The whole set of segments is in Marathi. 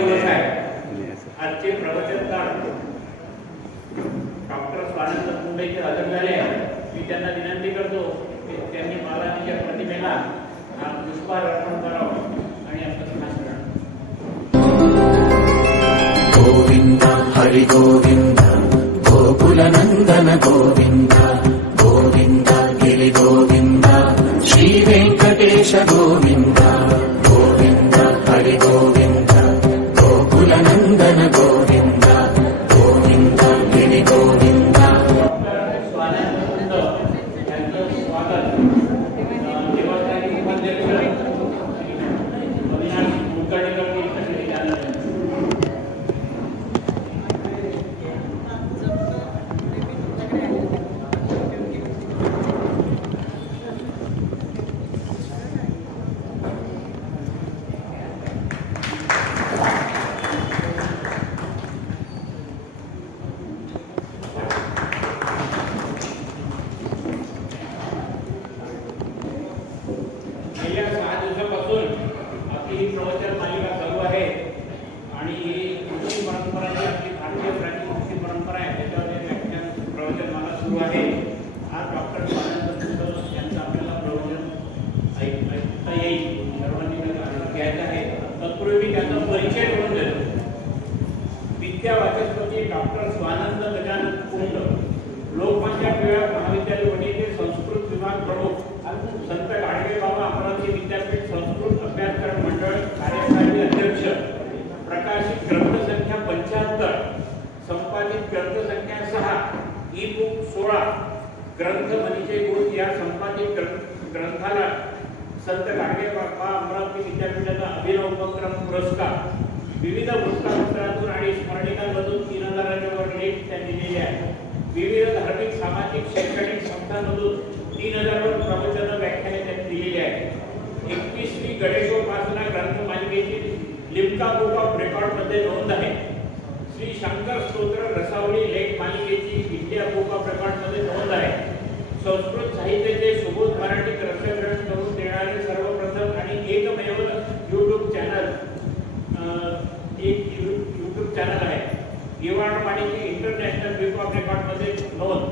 दिवस आहे. आजचे प्रवचनकार डॉक्टर स्वानंद मुंबईचे हजर झाले आहे. मी त्यांना विनंती करतो की त्यांनी महाराजांच्या प्रतिमेला पुष्पहार अर्पण करावं आणि आपलं भाषण. गोविंद हरि गोविंद गोकुलनंदन गोविंद गोविंद गिरि गोविंद श्री वेंकटेश गोविंद गोविंद हरि गोविंद गोकुलनंदन गोविंद गोविंद गिरि गोविंद. स्वानंद यांचं स्वागत देवस्थानी उपाध्यक्ष अविनाश कुलकर्णीकर यांच्याकडे झालं आहे. गेल्या 6 दिवसापासून आपली ही प्रवचन मालिका चालू आहे आणि ही कृषी परंपरा जी आपली भारतीय प्राचीन कृषी परंपरा आहे त्याच्यावर हे व्याख्यान प्रवचन मला सुरू आहे. आज डॉक्टर स्वानंद मुंबई यांचं आपल्याला प्रवचन ऐकता येईल. सर्वांनी त्याचा घ्यायचा आहे. तत्पूर्वी त्यांचा परिचय करून देतो. विद्यावाचस्पती डॉक्टर स्वानंद गजानन कुंड, लोकमान्य टिळक महाविद्यालय वडीचे संस्कृत विभाग प्रमुख, संत गाडगेबाबा अमरावती विद्यापीठ संस्कृत अभ्यासक्रम मंडळ कार्यकारी अध्यक्ष, प्रकाशित ग्रंथसंख्या 75, संपादित ग्रंथसंख्या 6, ई बुक 16, ग्रंथ मनीचे गुण या संपादित ग्रंथाला संत गाडगेबाबा अमरावती विद्यापीठाचा अभिनव उपक्रम पुरस्कार, विविध वृत्तपत्रातून आणि स्मरणिकांमधून 3000च्या वर लेख त्यांनी दिलेले आहेत. विविध धार्मिक सामाजिक शैक्षणिक संस्थांमधून 3000 वर प्रवचन व्याख्याने त्यांनी दिलेली आहेत. 21वी गणेशोपासना ग्रंथमालिकेची लिम्का बुक ऑफ रेकॉर्ड मध्ये नोंद आहे. श्री शंकर स्तोत्र रसावली लेख मालिकेची इंडिया बुक ऑफ रेकॉर्ड मध्ये नोंद आहे. संस्कृत साहित्याचे सुबोध मराठी रसग्रहण करून देणारे सर्वप्रथम आणि एकमेव YouTube चॅनल आहे. गिरवाड वाणीची इंटरनॅशनल बुक ऑफ रेकॉर्ड मध्ये नोंद.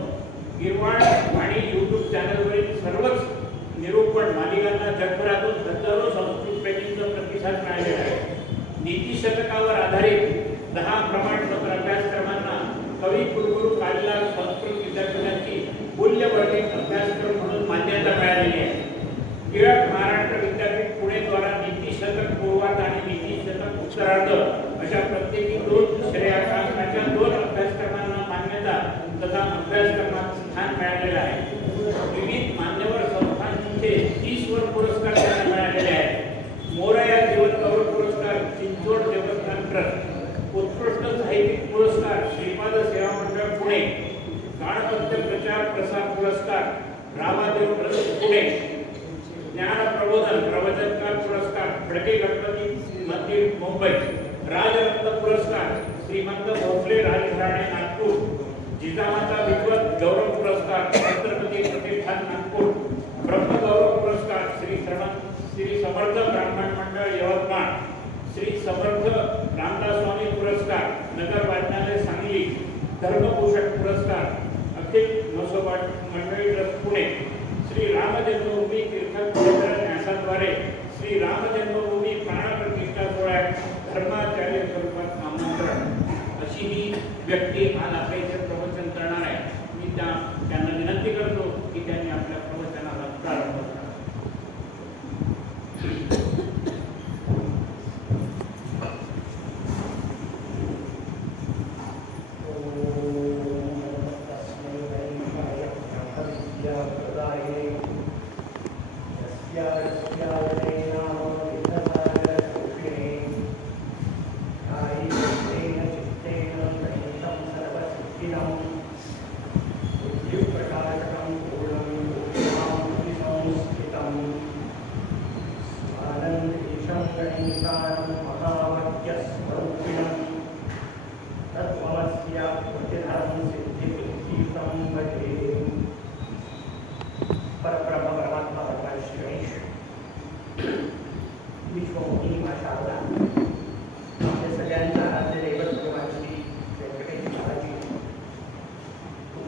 गिरवाड वाणी YouTube चॅनलवरील सर्वच निरूपण मालिकांना जगभरातून हजारो संस्कृत प्रेमींचा प्रतिसाद मिळालेला आहे. नीतिशतकावर आधारित 10 प्रमाणपत्र अभ्यासक्रमांना कवी कुलगुरू कालिदास संस्कृत विद्यापीठाची मूल्यवर्धित अभ्यासक्रम म्हणून मान्यता मिळालेली आहे. टिळक महाराष्ट्र विद्यापीठ पुणे द्वारा नीतिशतक पूर्वार्ध आणि नीतिशतक उत्तरार्ध अशा प्रत्येकी 2 श्रेयांकाच्या 2 अभ्यासक्रमांना मान्यता तथा अभ्यासक्रमात स्थान मिळालेलं आहे. विविध मान्यवर संस्थांचे 30 वर पुरस्कार त्यांना मिळालेले आहेत. मोरया जीवन गौरव पुरस्कार चिंचोड देवस्थान ट्रस्ट, उत्कृष्ट साहित्यिक पुरस्कार श्रीपाद सेवा मंडळ पुणे, गाणपत्य प्रचार प्रसार पुरस्कार रामादेव ट्रस्ट पुणे, ज्ञान प्रबोधन प्रवचनकार पुरस्कार खडके गणपती मंदिर मुंबई, राजरत्न पुरस्कार श्रीमंत भोसले राजघराणे नागपूर, जिजामाता विद्वत गौरव पुरस्कार छत्रपती प्रतिष्ठान नागपूर, ब्रह्मगौरव पुरस्कार श्री समर्थ ब्राह्मण मंडळ यवतमाळ, श्री समर्थ रामदास स्वामी पुरस्कार नगर वाचनालय सांगली, धर्मभूषण पुरस्कार अखिल म्हसोबा मंडळी ट्रस्ट पुणे, श्री राम जन्मभूमी तीर्थक्षेत्र न्यासाद्वारे श्री राम जन्मभूमी प्राण प्रतिष्ठा सोहळ्यात धर्माचार्य स्वरूपात आमंत्रण, अशी ही व्यक्ती आज आपल्या इथे प्रवचन करणार आहे. मी त्यांना विनंती करतो की त्यांनी आपल्या प्रवचनाला प्रारंभ करावा. you know,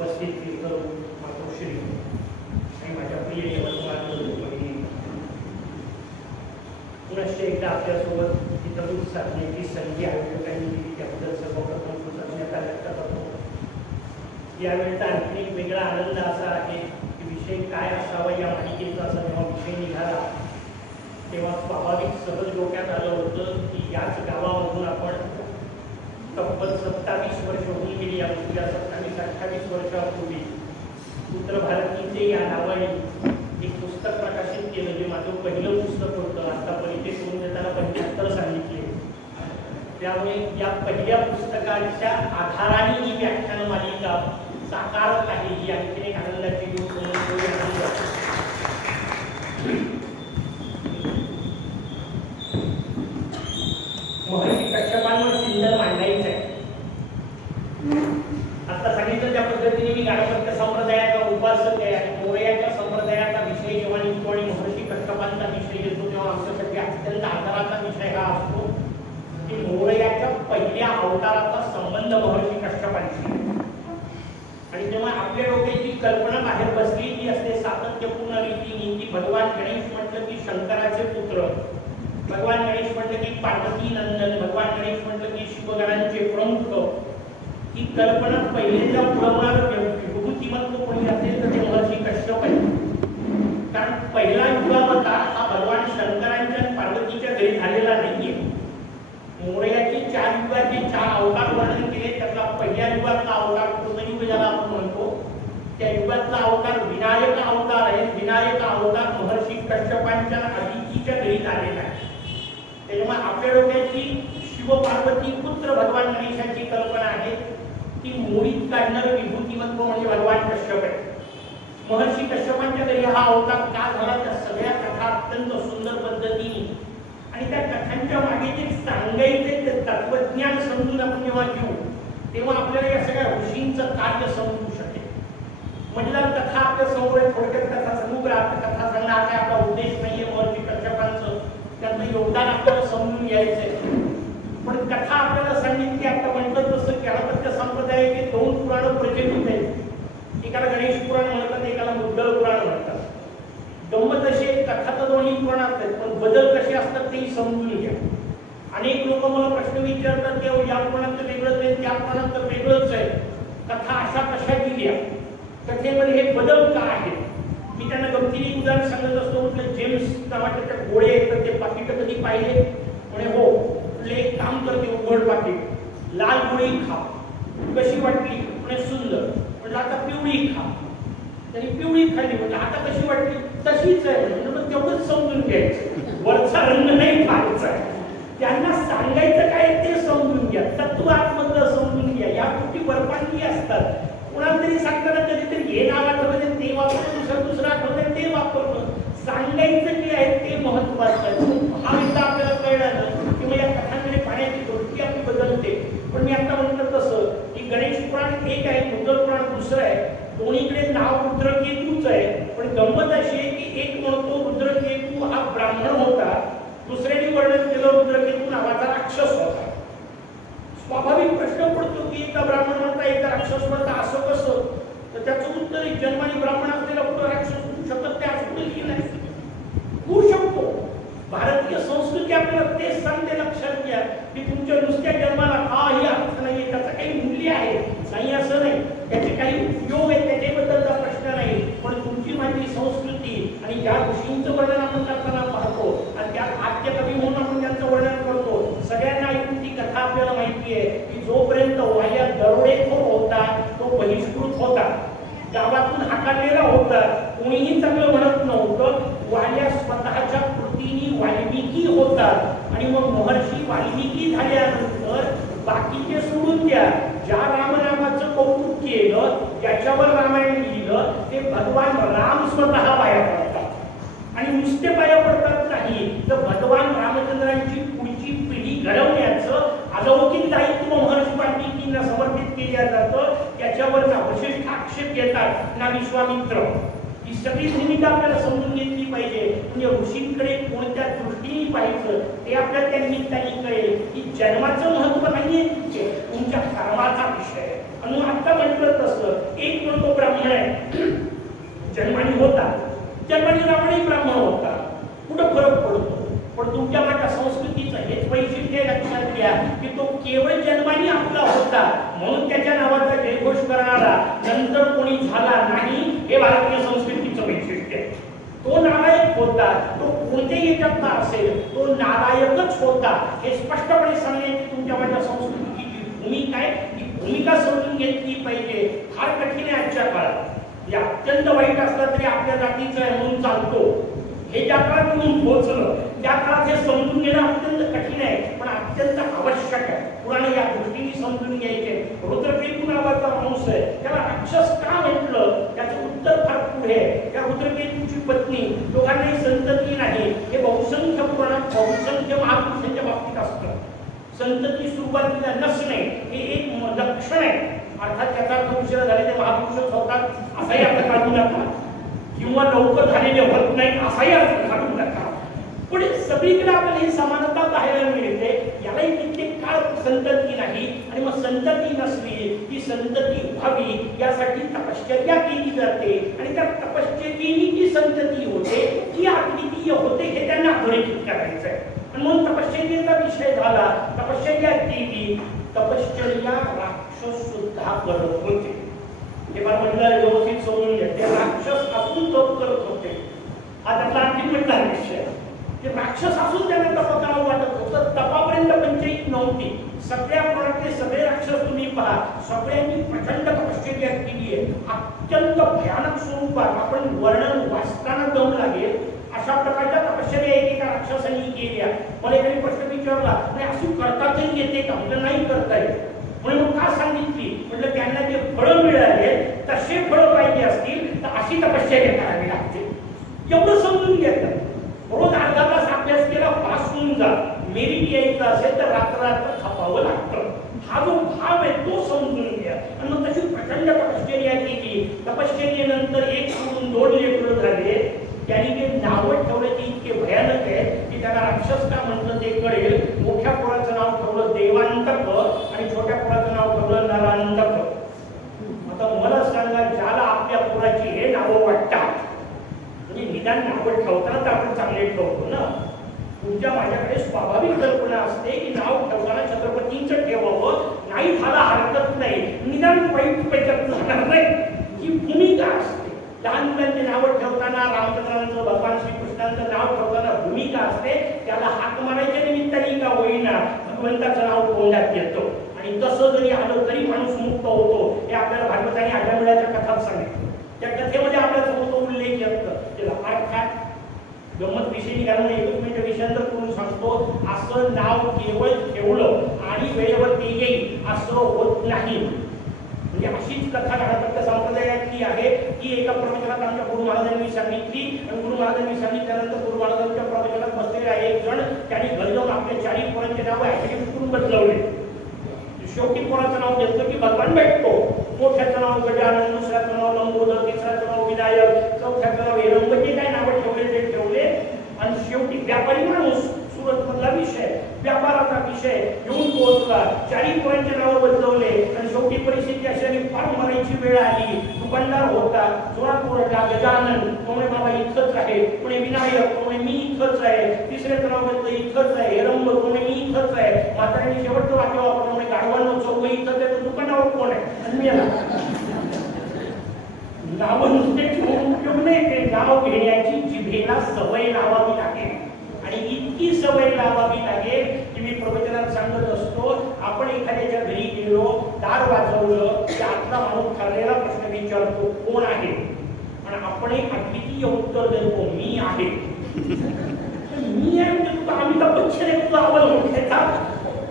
उपस्थित कीर्तन मातोश्री आणि माझ्या प्रिय यवतमाळ पुनश्च एकदा आपल्यासोबत इथं साधण्याची संधी आयोजकांनी दिली त्याबद्दल सर्वप्रथम कृतज्ञता व्यक्त करतो. यावेळेचा आणखी एक वेगळा आनंद असा आहे की विषय काय असावा या मालिकेचा असा जेव्हा विषय निघाला तेव्हा स्वाभाविक सहज डोक्यात आलं होतं की याच गावामधून आपण तब्बल 27 वर्ष होऊन गेली या गोष्टीला 27-28 वर्षापूर्वी पुत्र भारतीचे या नावाने एक पुस्तक प्रकाशित केलं जे माझं पहिलं पुस्तक होतं. आता परिचय करून देताना 75 सांगितले. त्यामुळे या पहिल्या पुस्तकाच्या आधाराने ही व्याख्यान मालिका साकारत आहे ही आणखी एक आनंदाची गोष्ट महर्षी कश्यपांवर चिंतन मांडायचं आहे. आता सांगितलं त्या पद्धतीने मी गाणपत्य संप्रदायाचा उपासक आहे आणि मोरयाच्या संप्रदायाचा विषय जेव्हा निघतो आणि महर्षी कश्यपांचा विषय येतो तेव्हा आमच्यासाठी अत्यंत आदराचा विषय हा असतो की मोरयाच्या पहिल्या अवताराचा संबंध महर्षी कश्यपांशी. आणि जेव्हा आपल्या डोक्याची कल्पना बाहेर बसली ती असते सातत्यपूर्ण रीतीने की भगवान गणेश म्हटलं की शंकराचे पुत्र, भगवान गणेश म्हटलं की पार्वती नंदन, भगवान गणेश म्हटलं की शिवगणांचे प्रमुख. ही कल्पना पहिल्यांदा पुरवणार विभूतिमत्व कोणी असेल तर ते महर्षी कश्यप आहे. कारण पहिला युगावतार हा भगवान शंकरांच्या आणि पार्वतीच्या घरी झालेला नाहीये. मोरयाचे 4 युगाचे 4 अवतार वर्णन केले. त्यातला पहिल्या युगातला अवतार कृतयुग ज्याला आपण म्हणतो त्या युगातला अवतार विनायक अवतार आहे. विनायक अवतार महर्षी कश्यपांच्या आदितीच्या घरी झालेला आहे. त्याच्यामुळे आपल्या डोक्याची शिव पार्वती पुत्र भगवान गणेशाची कल्पना आहे ती मोडीत काढणारं विभूतिमत्व म्हणजे भगवान कश्यप आहे. महर्षी कश्यपांच्या घरी हा अवतार का झाला त्या सगळ्या कथा अत्यंत सुंदर पद्धतीने आणि त्या कथांच्या मागे जे सांगायचे ते तत्वज्ञान समजून आपण जेव्हा घेऊ तेव्हा आपल्याला या सगळ्या ऋषींचं कार्य समजू शकेल. म्हटलं कथा आपल्या समोर थोडक्यात कथा सांगू कथा सांगणार काय आपला उद्देश नाहीये. महर्षी कश्यपांचं त्यातलं योगदान आपल्याला समजून घ्यायचंय. पण कथा आपल्याला सांगितली आता म्हटलं तसं गणपत्य संप्रदायाचे 2 पुराण प्रचलित आहेत. एकाला गणेश पुराण म्हणतात, एकाला मुद्गल पुराण म्हणतात. गंमत अशी कथा तर दोन्ही पुराणात आहेत पण बदल कसे असतात तेही समजून घ्या. अनेक लोक मला प्रश्न विचारतात की या पुराणात वेगळंच आहे त्या पुराणात तर वेगळंच आहे. कथा अशा कशा दिल्या, कथेमध्ये हे बदल का आहेत. मी त्यांना गमतीने उदाहरण सांगत असतो. म्हटलं जेम्स नावाचे त्या गोळे तर ते पाकिट कधी पाहिले म्हणे हो. एक काम करते उघड पाकिट, लाल गोळी खा, कशी वाटली म्हणजे सुंदर. म्हटलं आता पिवळी खा, त्यांनी पिवळी खाल्ली. म्हणजे आता कशी वाटली तशीच आहे. म्हणजे मग तेवढंच समजून घ्यायचं, वरचा रंग नाही खायचा. त्यांना सांगायचं काय ते समजून घ्या, तत्व आतमधलं समजून घ्या. या गोष्टी बरपांडी असतात. कुणाला तरी सांगताना कधीतरी हे नाव आठवतं ते वापरतो, दुसरं आठवतं ते वापरतो. सांगायचं जे आहे ते महत्वाचं आहे. हा एकदा आपल्याला कळलं किंवा या कथांकडे पाहण्याची दृष्टी आपली बदलते. पण मी आता म्हटलं तसं की गणेश पुराण एक आहे, मुद्गल पुराण दुसरं आहे. दोन्हीकडे नाव रुद्रकेतूच आहे. पण गंमत अशी आहे की एक म्हणतो रुद्रकेतू हा ब्राह्मण होता, दुसऱ्याने वर्णन केलं रुद्रकेतू नावाचा राक्षस होता. स्वाभाविक प्रश्न पडतो की एका ब्राह्मण म्हणता एका राक्षस म्हणता असं कसं. तर त्याचं उत्तर जन्माने ब्राह्मण असलेला कुठं राक्षस होऊ शकत ते आज कुठे लिहिलं होऊ शकतो. भारतीय संस्कृती आपल्याला तेच सांगते. लक्षात घ्या की तुमच्या नुसत्या जन्माला हा ही अर्थ नाहीये, त्याचं काही मूल्य आहे नाही असं नाही, त्याचे काही उपयोग आहेत त्याच्याबद्दलचा प्रश्न नाही. पण तुमची माझी संस्कृती आणि ज्या ऋषींचं वर्णन आपण करताना पाहतो आणि त्या आद्य कवी म्हणून आपण त्यांचं वर्णन करतो सगळ्यांना ऐकून ती कथा आपल्याला माहिती आहे की जोपर्यंत वाया दरोडेखोर होता तो बहिष्कृत होता, गावातून हाकललेला होता, कोणीही चांगलं म्हणत नव्हतं. वाल्या स्वतःच्या कृतीने वाल्मिकी होतात आणि मग महर्षी वाल्मिकी झाल्यानंतर बाकीचे सोडून द्या. ज्या रामनामाचं कौतुक केलं, ज्याच्यावर रामायण लिहिलं ते भगवान राम स्वतः पाया पडतात. आणि नुसते पाया पडतात नाही तर भगवान रामचंद्रांची पुढची पिढी घडवण्याचं अलौकिक दायित्व महर्षी वाल्मिकींना समर्पित केलं जातं. त्याच्यावर ना वशिष्ठ आक्षेप घेतात ना विश्वामित्र. ही सगळी भूमिका आपल्याला समजून घेतली पाहिजे. म्हणजे ऋषींकडे कोणत्या दृष्टीने पाहायचं ते आपल्याला त्या निमित्ताने कळेल की जन्माचं महत्व नाहीये तुमच्या कर्माचा विषय. आणि आता म्हटलं तसं एक जन्माने रावणही ब्राह्मण होता, कुठं फरक पडतो? पण तुमच्या माझ्या संस्कृतीचं हेच वैशिष्ट्य लक्षात घ्या की तो केवळ जन्माने आपला होता म्हणून त्याच्या नावाचा जयघोष करणारा नंतर कोणी झाला नाही, हे भारतीय संस्कृतीचं वैशिष्ट्य आहे. तो नालायक होता, तो कोणत्याही याच्यातला असेल, तो नालायकच होता हे स्पष्टपणे सांगण्याची तुमच्या माझ्या संस्कृतीची जी भूमिका आहे, ती भूमिका समजून घेतली पाहिजे. फार कठीण आहे आजच्या काळात. हे अत्यंत वाईट असलं तरी आपल्या जातीचं आहे म्हणून चालतो. हे ज्या काळात येऊन पोहोचलं त्या काळात हे समजून घेणं अत्यंत कठीण आहे, पण अत्यंत आवश्यक आहे. पुराणे या गोष्टींनी समजून घ्यायचे. रुद्रकेतू नावाचा माणूस आहे, त्याला राक्षस का म्हटलं त्याचं उत्तर फार पुढे आहे. त्या रुद्रकेतूची पत्नी, दोघांनाही संतती नाही. हे बहुसंख्य पुराणात बहुसंख्य महापुरुषांच्या बाबतीत असतं. संतती सुरुवातीला नसणे हे एक लक्षण आहे. अर्थात त्याचा अर्थ उशीर झाले ते महापुरुषच होतात असाही अर्थ काढू नका, किंवा लवकर झालेले होत नाही असाही अर्थ काढू नका. पण सगळीकडे आपल्याला ही समानता पाहायला मिळते. यालाही कित्येक काळ संतती नाही, आणि मग संतती नसली ती संतती व्हावी यासाठी तपश्चर्या केली जाते, आणि त्या तपश्चर्येने जी संतती होते ती अद्वितीय होते हे त्यांना अधोरेखित करायचं आहे. आणि म्हणून तपश्चर्येचा विषय झाला. तपश्चर्या केली. तपश्चर्या राक्षस सुद्धा करत होते. हे मला म्हणलं व्यवस्थित समजून घ्या. ते राक्षस असून तप करत होते. हा त्यातला अंतिम विषय. ते राक्षस असून त्यांना तप करावं वाटत होतं. तपापर्यंत पंचायत नव्हती. सगळ्या पुराणातले सगळे राक्षस तुम्ही पहा, सगळ्यांनी प्रचंड तपश्चर्या केली आहे. अत्यंत भयानक स्वरूपात आपण वर्णन वाचताना दम लागेल अशा प्रकारच्या तपश्चर्या एकेका राक्षसांनी केल्या. मला एखादी प्रश्न विचारला, नाही अशी करतातही येते का? म्हणजे नाही करता येत. म्हणून का सांगितली? म्हटलं त्यांना जे फळं मिळाले तसे फळं पाहिजे असतील तर अशी तपश्चर्या करावी लागते. एवढं समजून घेतात. रोज अर्धा तास अभ्यास केला पास होऊन जा. मेरिट यायचं असेल तर रात्र खपावं लागतं. हा जो भाव आहे तो समजून घ्या. आणि मग तशी प्रचंड तपश्चर्या केली. तपश्चर्येनंतर एक सोडून 2 लेकरं झाले. त्यांनी जे नावं ठेवले ते इतके भयानक आहे की त्याला राक्षस का म्हणतं ते कळेल. मोठ्या पुराचं नाव ठेवलं देवांतक आणि छोट्या पुराचं नाव ठेवलं नरांतक. आता मला सांगा, ज्याला आपल्या पुराची हे नावं वाटतात, म्हणजे निदान नावं ठेवताना तर आपण चांगले ठेवतो ना. तुमच्या माझ्याकडे स्वाभाविक कल्पना असते की नाव ठेवताना छत्रपतींचं ठेवावं, नाही झाला हरकत नाही, निदान वाईट पैशात जाणार नाही, ही भूमिका असते. लहान मुलांची नावं ठेवताना रामचंद्रांचं, भगवान श्रीकृष्णांचं नाव ठेवताना भूमिका असते. त्याला हाक मारायच्या निमित्ताने का होईना भगवंताचं नाव तोंडात येतो. आणि तसं जरी आलं तरी माणूस मुक्त होतो. हे आपल्याला भागवताने आढळल्याच्या कथात सांगितलं. त्या कथेमध्ये आपल्याला तो उल्लेख येतो. त्याला अर्थात गमत विषय निघाला म्हणून 1 मिनिट विषयांतर करून सांगतो. असं नाव केवळ ठेवलं आणि वेळेवर ते येईल असं होत नाही. म्हणजे अशीच कथा गणपत्य संप्रदायातली आहे की एका प्रवचनात आमच्या गुरु महाराजांनी सांगितली. आणि गुरु महाराजांनी सांगितल्यानंतर गुरु महाराजांच्या प्रवचनात बसलेला एक जण त्यांनी घरी जाऊन आपले 40 पोरांचे नाव ऍक्च्युअली करून बदलवले. शेवटी पोराचं नाव घेतलं की भगवान भेटतो. मोठ्याचं नाव गजानन, दुसऱ्याचं नाव लंबोदर, तिसऱ्याचं नाव विनायक, चौथ्याचं नाव हेरंब, जे काय नावं ठेवले ते ठेवले. आणि शेवटी व्यापारी माणूस, सुरत मधला विषय, व्यापाराचा विषय घेऊन पोहोचला. 40 पोरांचे नाव बदलवले. आणि शेवटी परिस्थिती अशी फार मरायची वेळ आली. दुकानदार होता, जोरात ओरडला, गजानन, म्हणे बाबा इथंच आहे. म्हणे विनायक, म्हणे मी इथंच आहे. तिसऱ्याचं नाव घेतलं, इथंच आहे. हेरंब, म्हणे मी इथंच आहे. म्हाताऱ्यांनी शेवटचं वाक्य वापरलं, म्हणे गाढवांनो चौघ इथंच आहे, तर दुकानावर कोण आहे? आणि मी आला. नाव नुसते ठेवून उपयोग नाही, ते नाव घेण्याची जिभेला सवय लावावी लागेल. आणि इतकी सवय लावावी लागेल की मी प्रवचनात सांगत असतो, आपण एखाद्याच्या घरी गेलो, दार वाजवलं की आतला माणूस ठरलेला प्रश्न विचारतो, कोण आहे? आणि आपण एक अद्वितीय उत्तर देतो, मी आहे. मी आहे म्हणजे तुझा अमिताभ बच्चन आहे, तुझा अवलंबून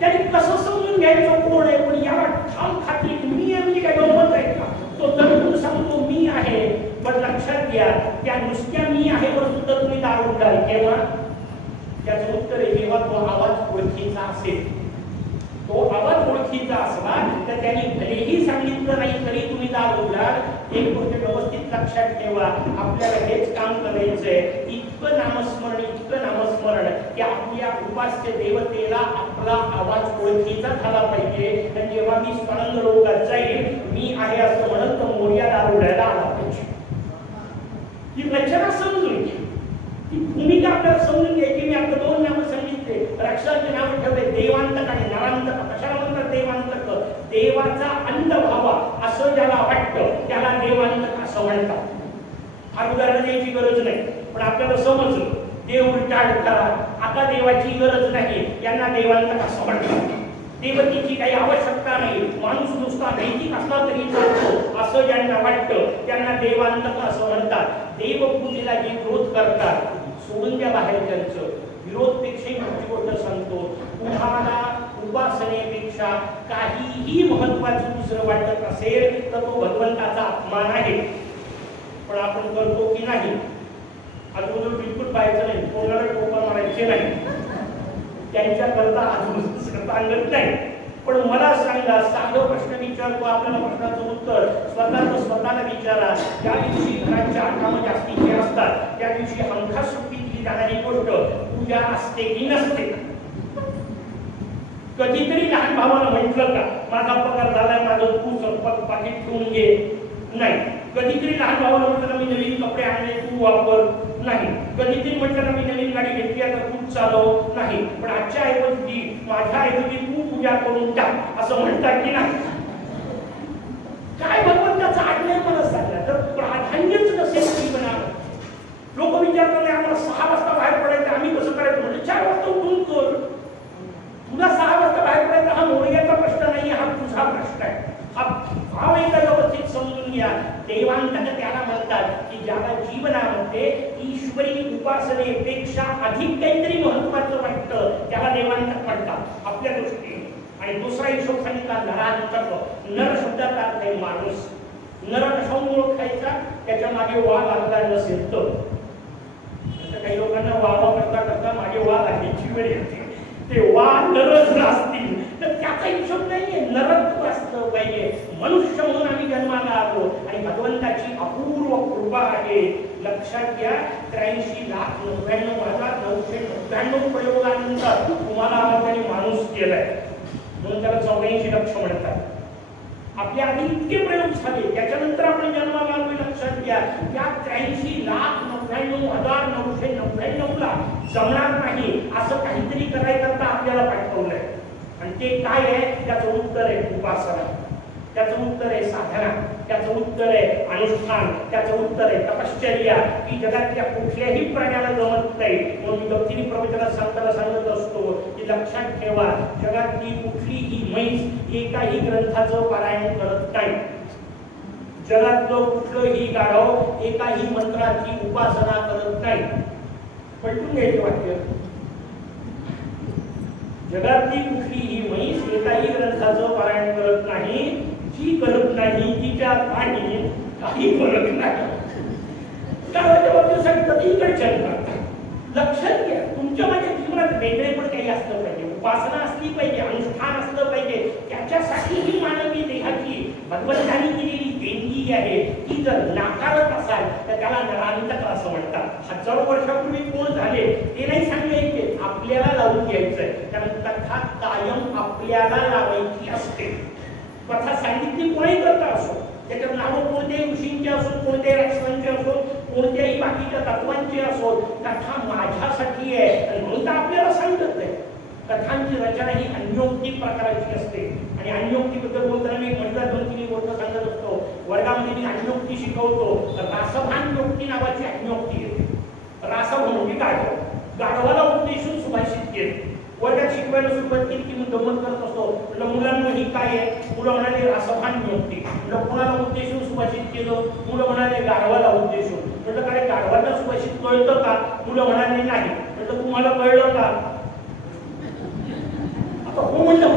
त्याने कसं समजून घ्यायचं कोण आहे? पण याला ठाम खात्री मी आहे म्हणजे काय गमत आहे का? तो दररोज सांगतो मी आहे. पण लक्षात घ्या, त्या नुसत्या मी आहे वर सुद्धा तुम्ही दार उघडाल केव्हा? त्याचं उत्तर आहे जेव्हा तो आवाज ओळखीचा असेल. तो आवाज ओळखीचा असला तर त्यांनी भलेही सांगितलं नाही तरी तुम्ही दार उघडाल. एक गोष्ट व्यवस्थित लक्षात ठेवा, आपल्याला हेच काम करायचंय. इतकं नामस्मरण की आपल्या उपास्य देवतेला आपला आवाज ओळखीचा झाला पाहिजे. आणि जेव्हा मी स्पंद लोकात जाईल, मी आहे असं म्हणत तो मोर्या दार उघडायला आला पाहिजे. ही रचना समजून देवाचा अंत व्हावा असं ज्याला वाटतं त्याला देवांतक असं म्हणतात. फार उदाहरण द्यायची गरज नाही, पण आपल्याला समजलं देव रिटायर्ड करा, आता देवाची गरज नाही, यांना देवांतक असं म्हणतात. देवतेची काही आवश्यकता नाही, माणूस नुसता नैतिक असला तरी चालतो असं ज्यांना वाटतं त्यांना देवांतक असं म्हणतात. देवपूजेला जे विरोध करतात सोडून द्या बाहेरच्यांचं. विरोधपेक्षाही मोठी गोष्ट सांगतो, तुम्हाला उपासनेपेक्षा काहीही महत्वाचं दुसरं वाटत असेल तर तो भगवंताचा अपमान आहे. पण आपण करतो की नाही? आजूबाजूला बिलकुल पाहायचं नाही, कोणाला टोपण मारायचे नाही, त्यांच्याकरता आजूबाजूला सांगत नाही. पण मला सांगा, साधं प्रश्न विचारतो, आपल्याला प्रश्नाचं उत्तर स्वतःला विचारा. ज्या दिवशी घराच्या कामं जास्तीचे असतात त्या दिवशी हमखास सुट्टी दिली जाणारी गोष्ट पूजा असते की नसते? कधीतरी लहान भावाला म्हटलं का माझा पगार झालाय, माझं तू पाकिट ठेवून घे? नाही. कधीतरी लहान भावाला म्हटलं मी नवीन कपडे आणले तू वापर? नाही. कधीतरी म्हटलं मी नवीन गाडी घेतली आता तूच चालव? नाही. पण आजच्या ऐवजी माझ्या ऐवजी तू पूजा करून टाक असं म्हणतात की नाही? काय भगवंताचं आज्ञा मला सांगा. तर प्राधान्यच नसेल जीवनावर. लोक विचारतात आम्हाला 6 वाजता बाहेर पडायचं, आम्ही कसं करायचं? म्हणजे 4 वाजता उठून कर. तुला 6 वाजता बाहेर पडायचा हा मोरग्याचा प्रश्न नाही, हा तुझा प्रश्न आहे. हा भाव एका व्यवस्थित समजून घ्या. देवांतक त्याला म्हणतात की ज्याला जीवनामध्ये ईश्वरी उपासनेपेक्षा अधिक काहीतरी महत्वाचं वाटतं त्याला देवांतक म्हणतात आपल्या दृष्टीने. आणि दुसरा हिशोब सांगितला नरांतक. नर शब्दात अर्थ आहे माणूस. नर कशावरून ओळखायचा? त्याच्या मागे वा लागला नसेल तर. काही लोकांना वावा करता करता मागे वा लागण्याची वेळ येते. ते वा नरच असतील तर त्याचा हिशोब नाहीये. नरत्व असलं पाहिजे. मनुष्य म्हणून आम्ही जन्माला आलो आणि भगवंताची अपूर्व कृपा आहे. लक्षात घ्या, 83,99,999 प्रयोगानंतर तुम्हाला त्यांनी माणूस केलाय म्हणून त्याला 84 लक्ष म्हणतात. आपल्या आधी इतके प्रयोग झाले, त्याच्यानंतर आपण जन्माला आलो. लक्षात घ्या, त्या 83,99,999 ला जमणार नाही असं काहीतरी करायकरता आपल्याला पाठवलंय. आणि ते काय आहे? त्याचं उत्तर आहे उपासना, त्याचं उत्तर आहे साधना, त्याचं उत्तर आहे अनुष्ठान, त्याचं उत्तर आहे तपश्चर्या, की जगातल्या कुठल्याही प्राण्याला जमत नाही. म्हणून मी गमतीने प्रवचनात सांगताना सांगत असतो की लक्षात ठेवा, जगातली कुठलीही म्हैस एकाही ग्रंथाचं पारायण करत नाही. जगातलं कुठलंही गाढव एकाही मंत्राची उपासना करत नाही. पलटून घ्यायचं वाक्य. जगातली कुठलीही म्हैस एकाही ग्रंथाचं पारायण करत नाही. जी करत नाही तिच्या पाणी काही फरक नाही. गावाच्या बाबतीसाठी कधीही कळचन करतात. लक्षात घ्या, तुमच्या माझ्या जीवनात वेगळे पण काही असलं पाहिजे, उपासना असली पाहिजे, अनुष्ठान असलं पाहिजे. त्याच्यासाठी ही मानवी देहाची भगवंतांनी दिलेली देणगी आहे. ती जर नाकारत असाल तर त्याला नरांतक असं म्हणतात. हजारो वर्षापूर्वी कोण झाले ते नाही सांगायचे, आपल्याला लावून घ्यायचंय. कारण कथा कायम आपल्याला लावायची असते. कथा सांगितली कोणी करता असो, त्याच्यात नावं कोणत्याही ऋषींचे असो, कोणत्याही राष्ट्रांचे असो, कोणत्याही बाकीच्या तत्वांचे असो, कथा माझ्यासाठी आहे आणि म्हणून तर आपल्याला सांगत नाही. कथांची रचना ही अन्योक्तिक प्रकाराची असते. आणि अन्योक्तीबद्दल बोलताना मी म्हटलं 2-3 गोष्ट सांगत असतो. वर्गामध्ये मी अन्योक्ती शिकवतो. रासभान योक्ती नावाची अन्योक्ती येते. रासभ म्हणजे गाढव, गाढवाला उद्देशून सुभाषित केले. वर्गात शिकवायला सुरुवात केली की मी गमत करत असतो. म्हटलं मुलांना ही काय आहे? मुलं म्हणाले रासभान योक्ती. म्हटलं कोणाला उद्देशून सुभाषित केलं? मुलं म्हणाले गाढवाला उद्देशून. म्हटलं काय गाढवाला सुभाषित कळतं का? मुलं म्हणाले नाही. म्हटलं तुम्हाला कळलं का? आता हो म्हणलं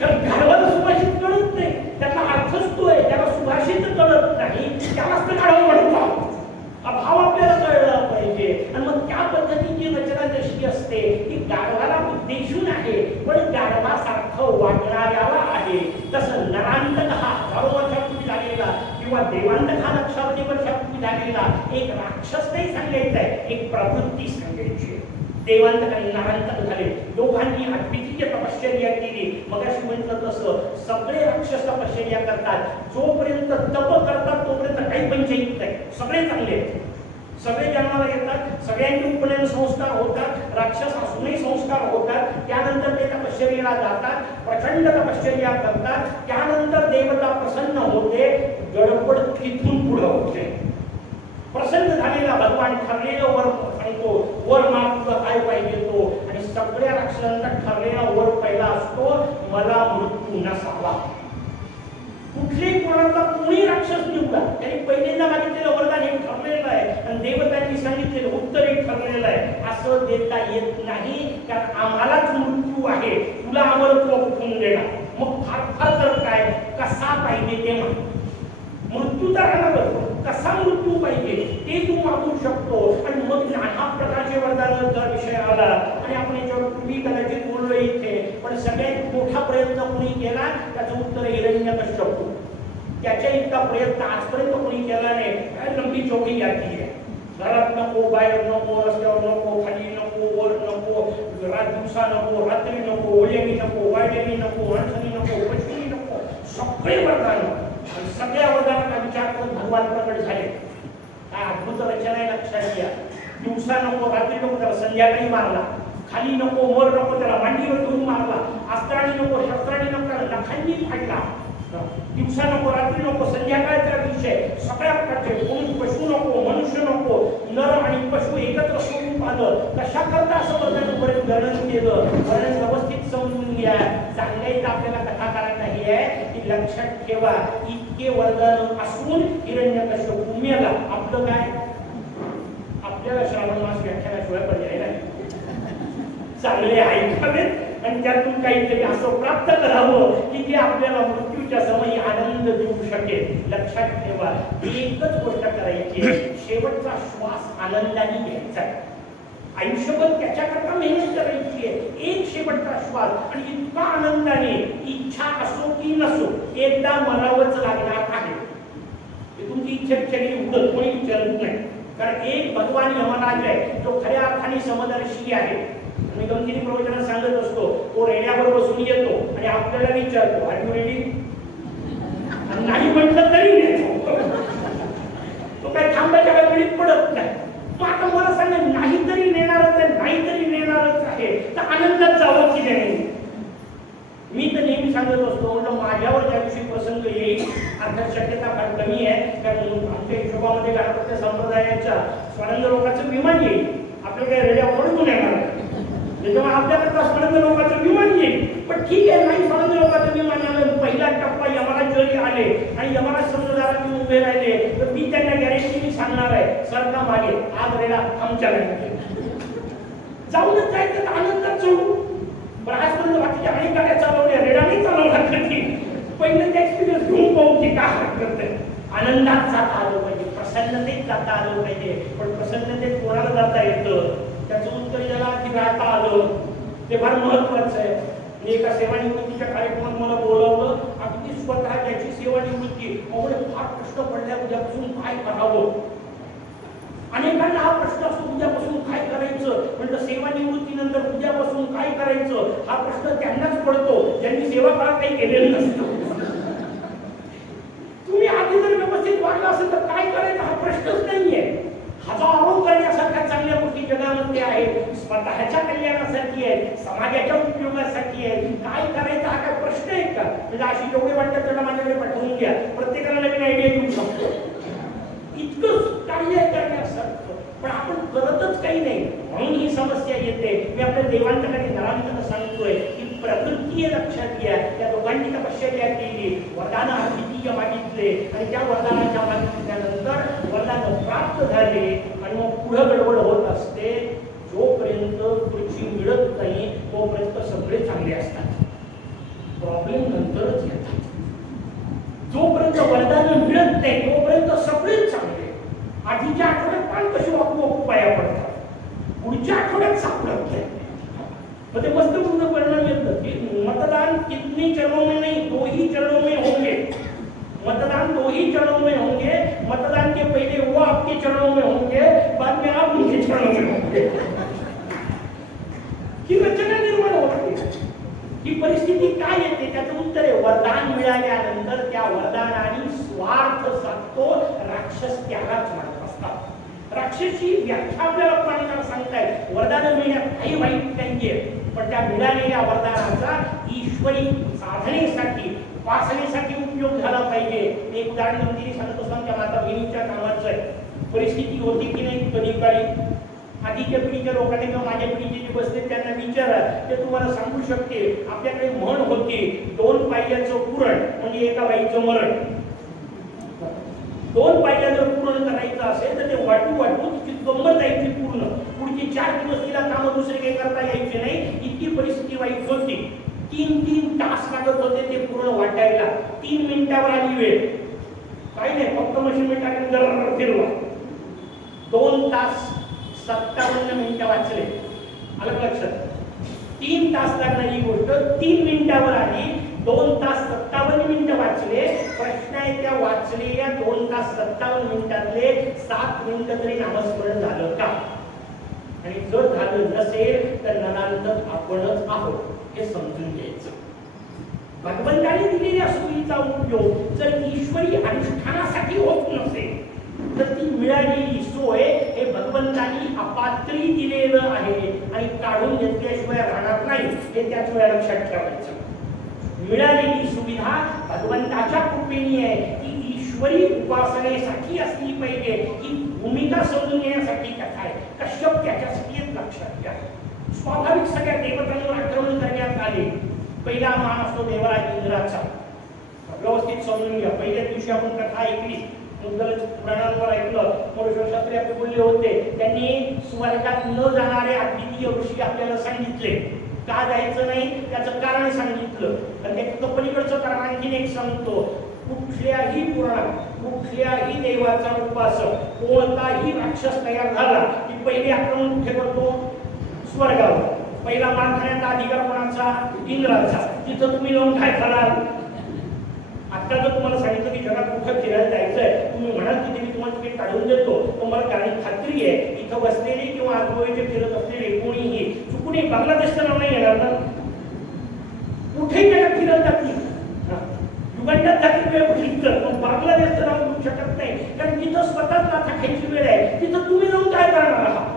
गाढवाला सुभाषित कळत नाही, त्याचा अर्थच तो आहे. त्याला सुभाषित कळत नाही, त्यालाच तर गाढव म्हणतो. भाव आपल्याला कळला पाहिजे. आणि मग त्या पद्धतीची रचना जशी असते की गाढवाला उद्देशून आहे पण गाढवासारखं वागणाऱ्याला आहे. तसं नरांतक हा हजारो वर्षापूर्वी झालेला किंवा देवांतक हा लक्षावधी वर्षापूर्वी झालेला एक राक्षस नाही सांगायचा आहे, एक प्रवृत्ती सांगायची. देवांतक आणि नरांतक झाले. दोघांनी अद्वितीय तपश्चर्या केली. मगाशी म्हटलं तसं सगळे राक्षस तपश्चर्या करतात. जोपर्यंत तप करतात तोपर्यंत काही पंचायत नाही, सगळे चांगले, सगळे जन्माला येतात, सगळ्यांचे उपनयन संस्कार होतात, राक्षस असूनही संस्कार होतात, त्यानंतर ते तपश्चर्येला जातात, प्रचंड तपश्चर्या करतात, त्यानंतर देवता प्रसन्न होते, गडबड तिथून पुढे होते. प्रसन्न झालेला भगवान ठरलेलं वर सांगतो, वर मागलं काय पाहिजे तो, आणि सगळ्या राक्षसांचा ठरलेला वर पहिला असतो, मला मृत्यू नसावा. कुठलेही कोणाचा कोणी राक्षस निवडा, त्यांनी पहिल्यांदा मागितलेलं वरदान हे ठरलेलं आहे आणि देवतांनी सांगितलेलं उत्तर हे ठरलेलं आहे, असं देता येत नाही. कारण आम्हालाच मृत्यू आहे, तुला अमरत्व कुठून देणार? मग फार तर काय, कसा पाहिजे ते माग. मृत्यू तर राहणार, कसा मृत्यू पाहिजे ते तू मागू शकतो. आणि मग नाना प्रकारचे वरदानाचा विषय आला आणि आपण याच्यावर पूर्वी कदाचित बोललो इथे, पण सगळ्यात मोठा प्रयत्न कोणी केला त्याचं उत्तर हिरण्यकश्यप. त्याच्या इतका प्रयत्न आजपर्यंत कोणी केला नाही. काय लंबी चौकी याची आहे, घरात नको, बाहेर नको, रस्त्यावर नको, खाली नको, वर नको, दिवसा नको, रात्री नको, ओल्यानी नको, वाढलेली नको, अडचणी नको, पश्चिमी नको, सगळे वरदान. आणि सगळ्या वरदानाचा विचार करून भगवान प्रकट झाले. काय अद्भुत रचना आहे, लक्षात घ्या. दिवसा नको, रात्री नको, त्याला संध्याकाळी मारला. खाली नको, वर नको, त्याला मांडीवर घेऊन मारला. अस्त्राणी नको, शस्त्राणी नको, त्याला नखांनी फाडला. दिवसा नको, रात्री नको, संध्याकाळचा विषय, सगळ्या प्रकारचे, कोणी पशु नको, मनुष्य नको, नर आणि पशु एकत्र स्वरूप आलं. कशा करता असं वर्णन वर्णन केलं, वर्णन व्यवस्थित समजून घ्या. चांगल्याच आपल्याला कथा करायला हे आहे की लक्षात ठेवा, इतके वरदान असून हिरण्यकश्यप मेला. आपलं काय, आपल्याला श्रावण मास व्याख्यानाशिवाय पर्याय नाही. चांगले ऐकावेत आणि त्यातून काहीतरी असं प्राप्त करावं की जे आपल्याला मृत्यूच्या समयी आनंद देऊ शकेल. लक्षात ठेवा, एकच गोष्ट करायची, शेवटचा श्वास आनंदाने घ्यायचा. आयुष्यभर त्याच्याकरता मेहनत करायची आहे. एक शेवटचा श्वास आणि इतका आनंदाने, इच्छा असो की नसो, एकदा मरावंच लागणार आहे. तुमची इच्छा विचारली उडत कोणी विचारत नाही. कारण एक भगवान यमराज आहे जो खऱ्या अर्थाने समदर्शी आहे. मी गमतीने प्रवचनात सांगत असतो, तो रेड्यावर बसून येतो आणि आपल्याला विचारतो, आर यू रेडी? नाही म्हटलं तरी नेतो. तो काही थांबायच्या वेळीत पडत नाही. तो आता मला सांगा, नाहीतरी नेणारच आहे, नाहीतरी नेणारच आहे, तर आनंदात जावं की नाही? मी तर नेहमी सांगत असतो, म्हटलं माझ्यावर त्या दिवशी प्रसंग येईल, अर्थात शक्यता फार कमी आहे. कारण आमच्या हिशोबामध्ये गणपती संप्रदायाच्या स्वानंद लोकांचं विमान येईल. आपल्याला काही रेड्यावर पडून येणार त्याच्यामुळे आपल्याकडे स्वानंद लोकांचं विमान येईल. पण ठीक आहे, नाही स्वानंद लोकांचं विमान आलं, पहिला टप्पा यमराज जरी आले आणि यमराज समजदारांनी उभे राहिले तर मी त्यांना गॅरेंटी सांगणार आहे, सरका मागे, आज रेडा आमच्या जाऊनच जायचं, आनंदात जाऊ. पण आजपर्यंत बाकीच्या अनेक गाड्या चालवल्या, रेडा नाही चालवणार कधी. पहिलं ते एक्सपिरियन्स घेऊन पाहू की काय हरकत आहे. आनंदात जाता आलं पाहिजे, प्रसन्नतेत जाता आलं पाहिजे. पण प्रसन्नतेत कोणाला जाता येतं त्याचं उत्तर याला की राहता आलं, ते फार महत्वाचं आहे. मी एका सेवानिवृत्तीच्या कार्यक्रमात मला बोलावलं, अगदी स्वतः त्याची सेवानिवृत्ती, अवघडे फार प्रश्न पडल्या, उद्यापासून काय करावं. अनेकांना हा प्रश्न असतो, उद्यापासून काय करायचं. म्हणजे सेवानिवृत्तीनंतर उद्यापासून काय करायचं हा प्रश्न त्यांनाच पडतो ज्यांनी सेवा काळात काही केलेलं नसतं. तुम्ही आधी जर व्यवस्थित वागला असेल तर काय करायचं हा प्रश्नच नाहीये. हजारो करण्यासारख्या चांगल्या गोष्टी जगामध्ये आहेत, स्वतःच्या कल्याणासाठी आहेत, समाजाच्या उपयोगासाठी आहेत. काय करायचं हा काय प्रश्न आहे का? म्हणजे अशी जेवढे वाटतात त्याला माझ्याकडे पाठवून घ्या, प्रत्येकाला नवीन आयडिया देऊ शकतो. इतकंच कार्य करण्यासारखं, पण आपण करतच काही नाही, म्हणून ही समस्या येते. मी आपल्या देवांच्याकडे नरांकडे सांगतोय की प्रकृती लक्षात घ्या. त्या दोघांनी तपश्चर्या केली, वरदान अद्वितीय मागितले आणि त्या वरदानाच्या मागितल्यानंतर वरदान प्राप्त झाले आणि मग पुढे गडबड होत असते. जोपर्यंत खुर्ची मिळत नाही तोपर्यंत सगळे चांगले असतात, प्रॉब्लेम नंतरच येतात. जोपर्यंत वरदान मिळत नाही तोपर्यंत सगळेच चांगले. आधीच्या आठवड्यात पण कशी वाकू पाया पडतात, पुढच्या आठवड्यात सापडत नाही. मग ते मस्त पूर्ण परिणाम येतं की मतदान कितनी चरणों में नहीं, 2 ही चरणों में होंगे. मतदान 2 ही चरणों में होंगे. मतदान के पहले वो आपके चरणों में होंगे, बाद में आप उनके चरणों में होंगे. ही रचना निर्माण होते. ही परिस्थिती काय येते त्याचं उत्तर आहे, वरदान मिळाल्यानंतर त्या वरदानाने स्वार्थ साधतो. राक्षस त्यालाच म्हणत असतात. अक्षरशः व्याख्या आपल्याला पुराणिकाला सांगतायत. वरदान मिळण्यात काही वाईट नाहीये, पण त्या मिळालेल्या वरदानाचा ईश्वरी साधनेसाठी उपासनेसाठी उपयोग झाला पाहिजे. एक उदाहरण मंदिरी सांगत असताना त्या माता बहिणीच्या कामाचं आहे. परिस्थिती होती की नाही कधी काळी आधीच्या पिढीच्या लोकांनी किंवा माझ्या पिढीचे जे बसले त्यांना विचारा, ते तुम्हाला सांगू शकते. आपल्याकडे म्हण होती, 2 पायल्याचं पुरण म्हणजे एका बाईचं मरण. 2 पायल्या जर पूर्ण करायचं असेल तर ते वाटू वाटू तिची गंमत जायची पूर्ण. पुढचे 4 दिवस तिला कामं दुसरे काही करता यायचे नाही, इतकी परिस्थिती वाईट होती. 3 तास लागत होते ते पूर्ण वाटायला. 3 मिनिटावर आली वेळ. काही नाही, फक्त मशीन टाकून जरा फिरवा. 2 तास 57 मिनिटं वाचले. आलं लक्षात? 3 तास लागणारी गोष्ट 3 मिनिटावर आली. 2 तास 57 मिनिटं वाचले. प्रश्न आहे, त्या वाचलेल्या 2 तास 57 मिनिटातले 7 मिनिटं तरी नामस्मरण झालं का? आणि जर झालं नसेल तर ननांतर आपणच आहोत हे समजून घ्यायचं. भगवंताने दिलेल्या सोयीचा उपयोग जर ईश्वरी अनुष्ठानासाठी होत नसेल तर ती मिळालेली सोय हे भगवंतानी अपात्री दिलेलं आहे आणि काढून घेतल्याशिवाय राहणार नाही हे त्याच वेळा लक्षात ठेवायचं. मिळालेली सुविधा भगवंताच्या कृपेने आहे, ती ईश्वरी उपासनेसाठी असली पाहिजे. ही भूमिका समजून घेण्यासाठी कथा आहे. कश्यप त्याच्यासाठी लक्षात घ्या. स्वाभाविक सगळ्या देवतांवर आक्रमण करण्यात आले. पहिला मान असतो देवराज इंद्राचा. व्यवस्थित समजून घ्या. पहिल्या दिवशी आपण कथा ऐकली, पुराणांवर ऐकलं. मोरेश्वर शास्त्री आपले बोलले होते, त्यांनी स्वर्गात न जाणारे अद्वितीय ऋषी आपल्याला सांगितले. का जायचं नाही त्याचं कारण सांगितलं. आणि त्याचं पलीकडचं कारण आणखीन एक सांगतो. कुठल्याही पुराणात कुठल्याही देवाचा उपासक कोणताही राक्षस तयार झाला की पहिले आक्रमण कुठे करतो? स्वर्गावर. पहिला मान खाण्याचा अधिकार कोणाचा? इंद्राचा. तिथं तुम्ही जाऊन काय कराल? आता जर तुम्हाला सांगितलं की जगात कुठं फिरायला जायचंय, तुम्ही म्हणाल की मी तुम्हाला तिकीट काढून देतो, तुम्हाला कारण खात्री आहे इथं बसलेले किंवा आजूबाजूचे फिरत असलेले कोणीही चुकून बांगलादेशचं नाव नाही येणार ना. कुठेही जगात फिरत जातील, युगांडात जातील वेळ फिरतं, पण बांगलादेशचं नाव घेऊ शकत नाही. कारण तिथं स्वतःच माथा खायची वेळ आहे. तिथं तुम्ही जाऊन काय करणार आहात?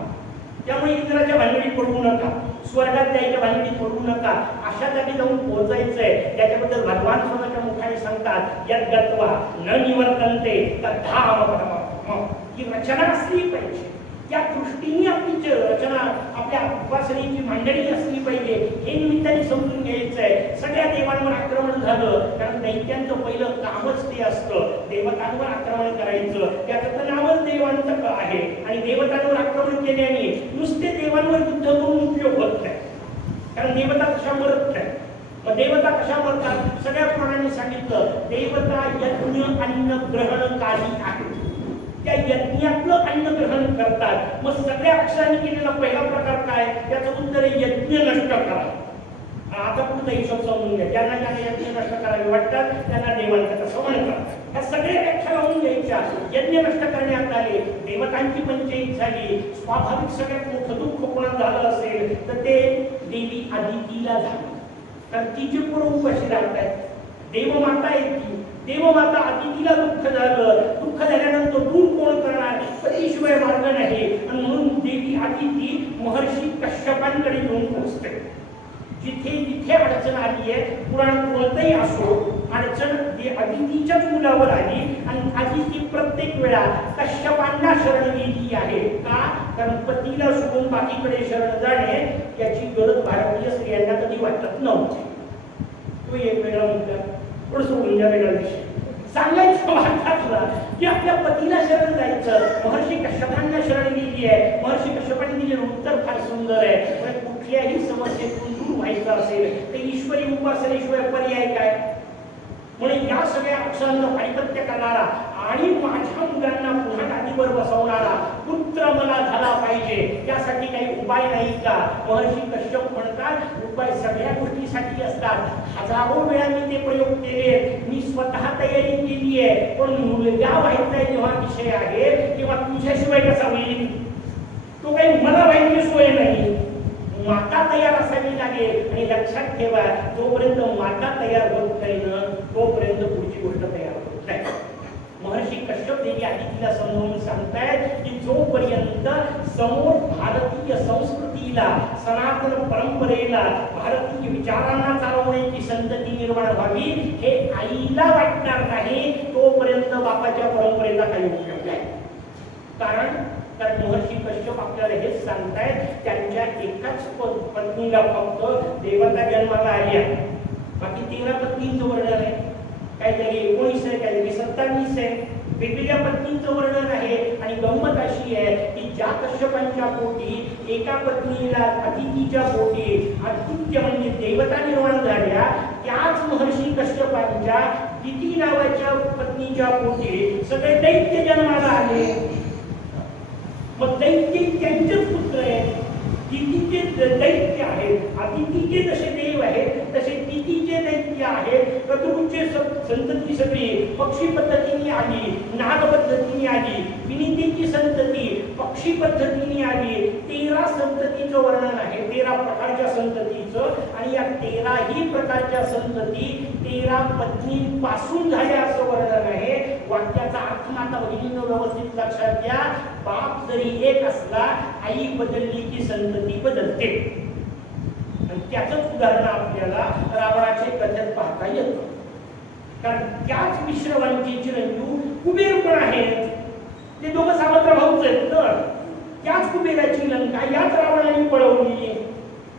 त्यामुळे इंद्राच्या भानगडीत पडू नका, स्वर्गात जायच्या भानगडीत पडू नका. अशा जागी जाऊन पोहोचायचंय. त्याच्याबद्दल भगवान स्वतःच्या मुखाने सांगतात, यद गत्वा न निवर्तन्ते तद्धाम परमम्. ही रचना असली पाहिजे. त्या दृष्टीने आपली रचना, आपल्या उपासनेची मांडणी असली पाहिजे. हे निमित्ताने समजून घ्यायचंय. सगळ्या देवांवर आक्रमण झालं कारण दैत्यांचं पहिलं कामच ते असतं, देवतांवर आक्रमण करायचं. त्याचं तर नावच देवांतक आहे. आणि देवतांवर आक्रमण केल्याने नुसते देवांवर युद्ध करून उपयोग होत नाही, कारण देवता कशा मरत नाही. मग देवता कशा मरतात? सगळ्या पुराणांनी सांगितलं, देवता यज्ञ अन्न ग्रहणकारी आहे. त्या यज्ञातलं अन्न ग्रहण करतात. मग सगळ्या अक्षरांनी केलेला पहिला प्रकार काय? त्याचं उत्तर आहे यज्ञ नष्ट करा. आता पुढचा हिशोब समजून घ्या. ज्यांना ज्यांना यज्ञ नष्ट करावे वाटतात त्यांना देवांचं कसं म्हणतात. ह्या सगळ्या व्याख्या लावून घ्यायच्या. यज्ञ नष्ट करण्यात आले, देवतांची पंचायत झाली. स्वाभाविक सगळ्यात मोठं दुःख कोणाला झालं असेल तर ते देवी आदितीला झालं, कारण तिची पूर्ण उपाशी राहतात. देवमाता आहे ती. देवमाता आदितीला दुःख झालं. दुःख झाल्यानंतर दूर कोण करणार? पतीशिवाय मार्ग नाही. आणि म्हणून देवी आदिती महर्षी कश्यपांकडे येऊन पोहोचते. जिथे जिथे अडचण आली आहे, पुराण कोणतंही असो, अडचण आदितीच्याच मुलावर आली. आणि आदिती प्रत्येक वेळा कश्यपांना शरण गेली आहे. का? कारण पतीला सोडून बाकीकडे शरण जाणे याची गरज भारतीय स्त्रियांना कधी वाटत नव्हती. तो एक वेगळा मुद्दा. थोडं सोडून द्या, वेगळा विषय सांगायचं वाटला की आपल्या पतीला शरण जायचं. महर्षी कश्यपांना शरण गेली आहे. महर्षी कश्यपांनी दिलेलं उत्तर फार सुंदर आहे. कुठल्याही समस्येतून दूर व्हायचं असेल तर ईश्वरी उपासनेशिवाय पर्याय काय? म्हणून या सगळ्या अक्षरांना पारिपत्य करणारा आणि माझ्या मुलांना पुन्हा गादीवर बसवणारा पुत्र मला झाला पाहिजे, त्यासाठी काही उपाय नाही का? महर्षी कश्यप म्हणतात, उपाय सगळ्या गोष्टीसाठी असतात. हजारो वेळा मी ते प्रयोग केले, मी स्वतः तयारी केली आहे. पण मुलगा व्हायचा जेव्हा विषय आहे तेव्हा तुझ्याशिवाय कसा होईल? तो काही मला व्हायची सोय नाही. माता तयार असावी लागेल. आणि लक्षात ठेवा, जोपर्यंत माता तयार होत नाही ना तोपर्यंत पुढची गोष्ट तयार होत नाही. महर्षी कश्यप देवी आदिती तिला समजावून सांगतायत की जोपर्यंत समोर भारतीय संस्कृतीला, सनातन परंपरेला, भारतीय विचारांना चालवण्याची संतती निर्माण व्हावी हे आईला वाटणार नाही, तोपर्यंत बापाच्या परंपरेचा काही उपयोग नाही. कारण महर्षी कश्यप आपल्याला हेच सांगतायत, त्यांच्या एकाच पत्नीला फक्त देवता जन्माला आली आहे. बाकी 13 पत्नींचं वर्णन आहे, काहीतरी 19 आहे, काहीतरी 27 आहे, वेगवेगळ्या पत्नींचं वर्णन आहे. आणि गंमत अशी आहे की ज्या कश्यपांच्या पोटी एका पत्नीला अदितीच्या पोटी आदित्य म्हणजे देवता निर्माण झाल्या, त्याच महर्षी कश्यपांच्या दिती नावाच्या पत्नीच्या पोटी सगळे दैत्य जन्माला आले. मग दैत्य त्यांचेच पुत्र आहेत, दितीचे दैत्य आहेत. अदितीचे जसे देव आहेत तसे दितीचे दैत्य आहेत. क्रतूचे संतती सगळी पक्षी पद्धतीने आली, नाग पद्धतीने आली. विनितेची संतती पक्षी पद्धतीने आली. 13 संततीचं वर्णन आहे, 13 प्रकारच्या संततीचं. आणि या 13ही प्रकारच्या संतती 13 पत्नींपासून झाल्या असं वर्णन आहे. वाक्याचा अर्थ माता भगिनींनो व्यवस्थित लक्षात घ्या. बाप जरी एक असला, आई बदलली की संतती बदलते. आणि त्याचंच उदाहरण आपल्याला रावणाचे कथेत पाहता येतं. कारण त्याच विश्रवांचे चिरंजीव कुबेर पण आहेत, ते दोघं सावत्र भाऊच आहेत. तर त्याच कुबेराची लंका याच रावणाने पळवली.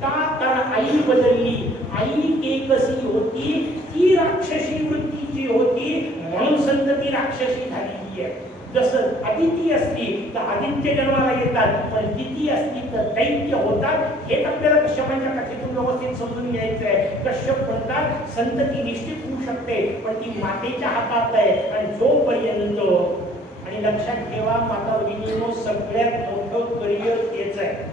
का? कारण आई बदलली. आई एकसी होती, ती राक्षसी वृत्तीची होती, म्हणून संतती राक्षसी झालेली आहे. जसं अदिती असली तर आदित्य जन्माला येतात, पण दिती असली तर दैत्य होतात. हेच आपल्याला कश्यपांच्या कथेतून व्यवस्थित समजून घ्यायचं आहे. कश्यप म्हणतात संतती निश्चित होऊ शकते, पण ती मातेच्या हातात आहे. आणि जोपर्यंत, आणि लक्षात ठेवा माता भगिनींनो, सगळ्यात मोठं करिअर तेच आहे.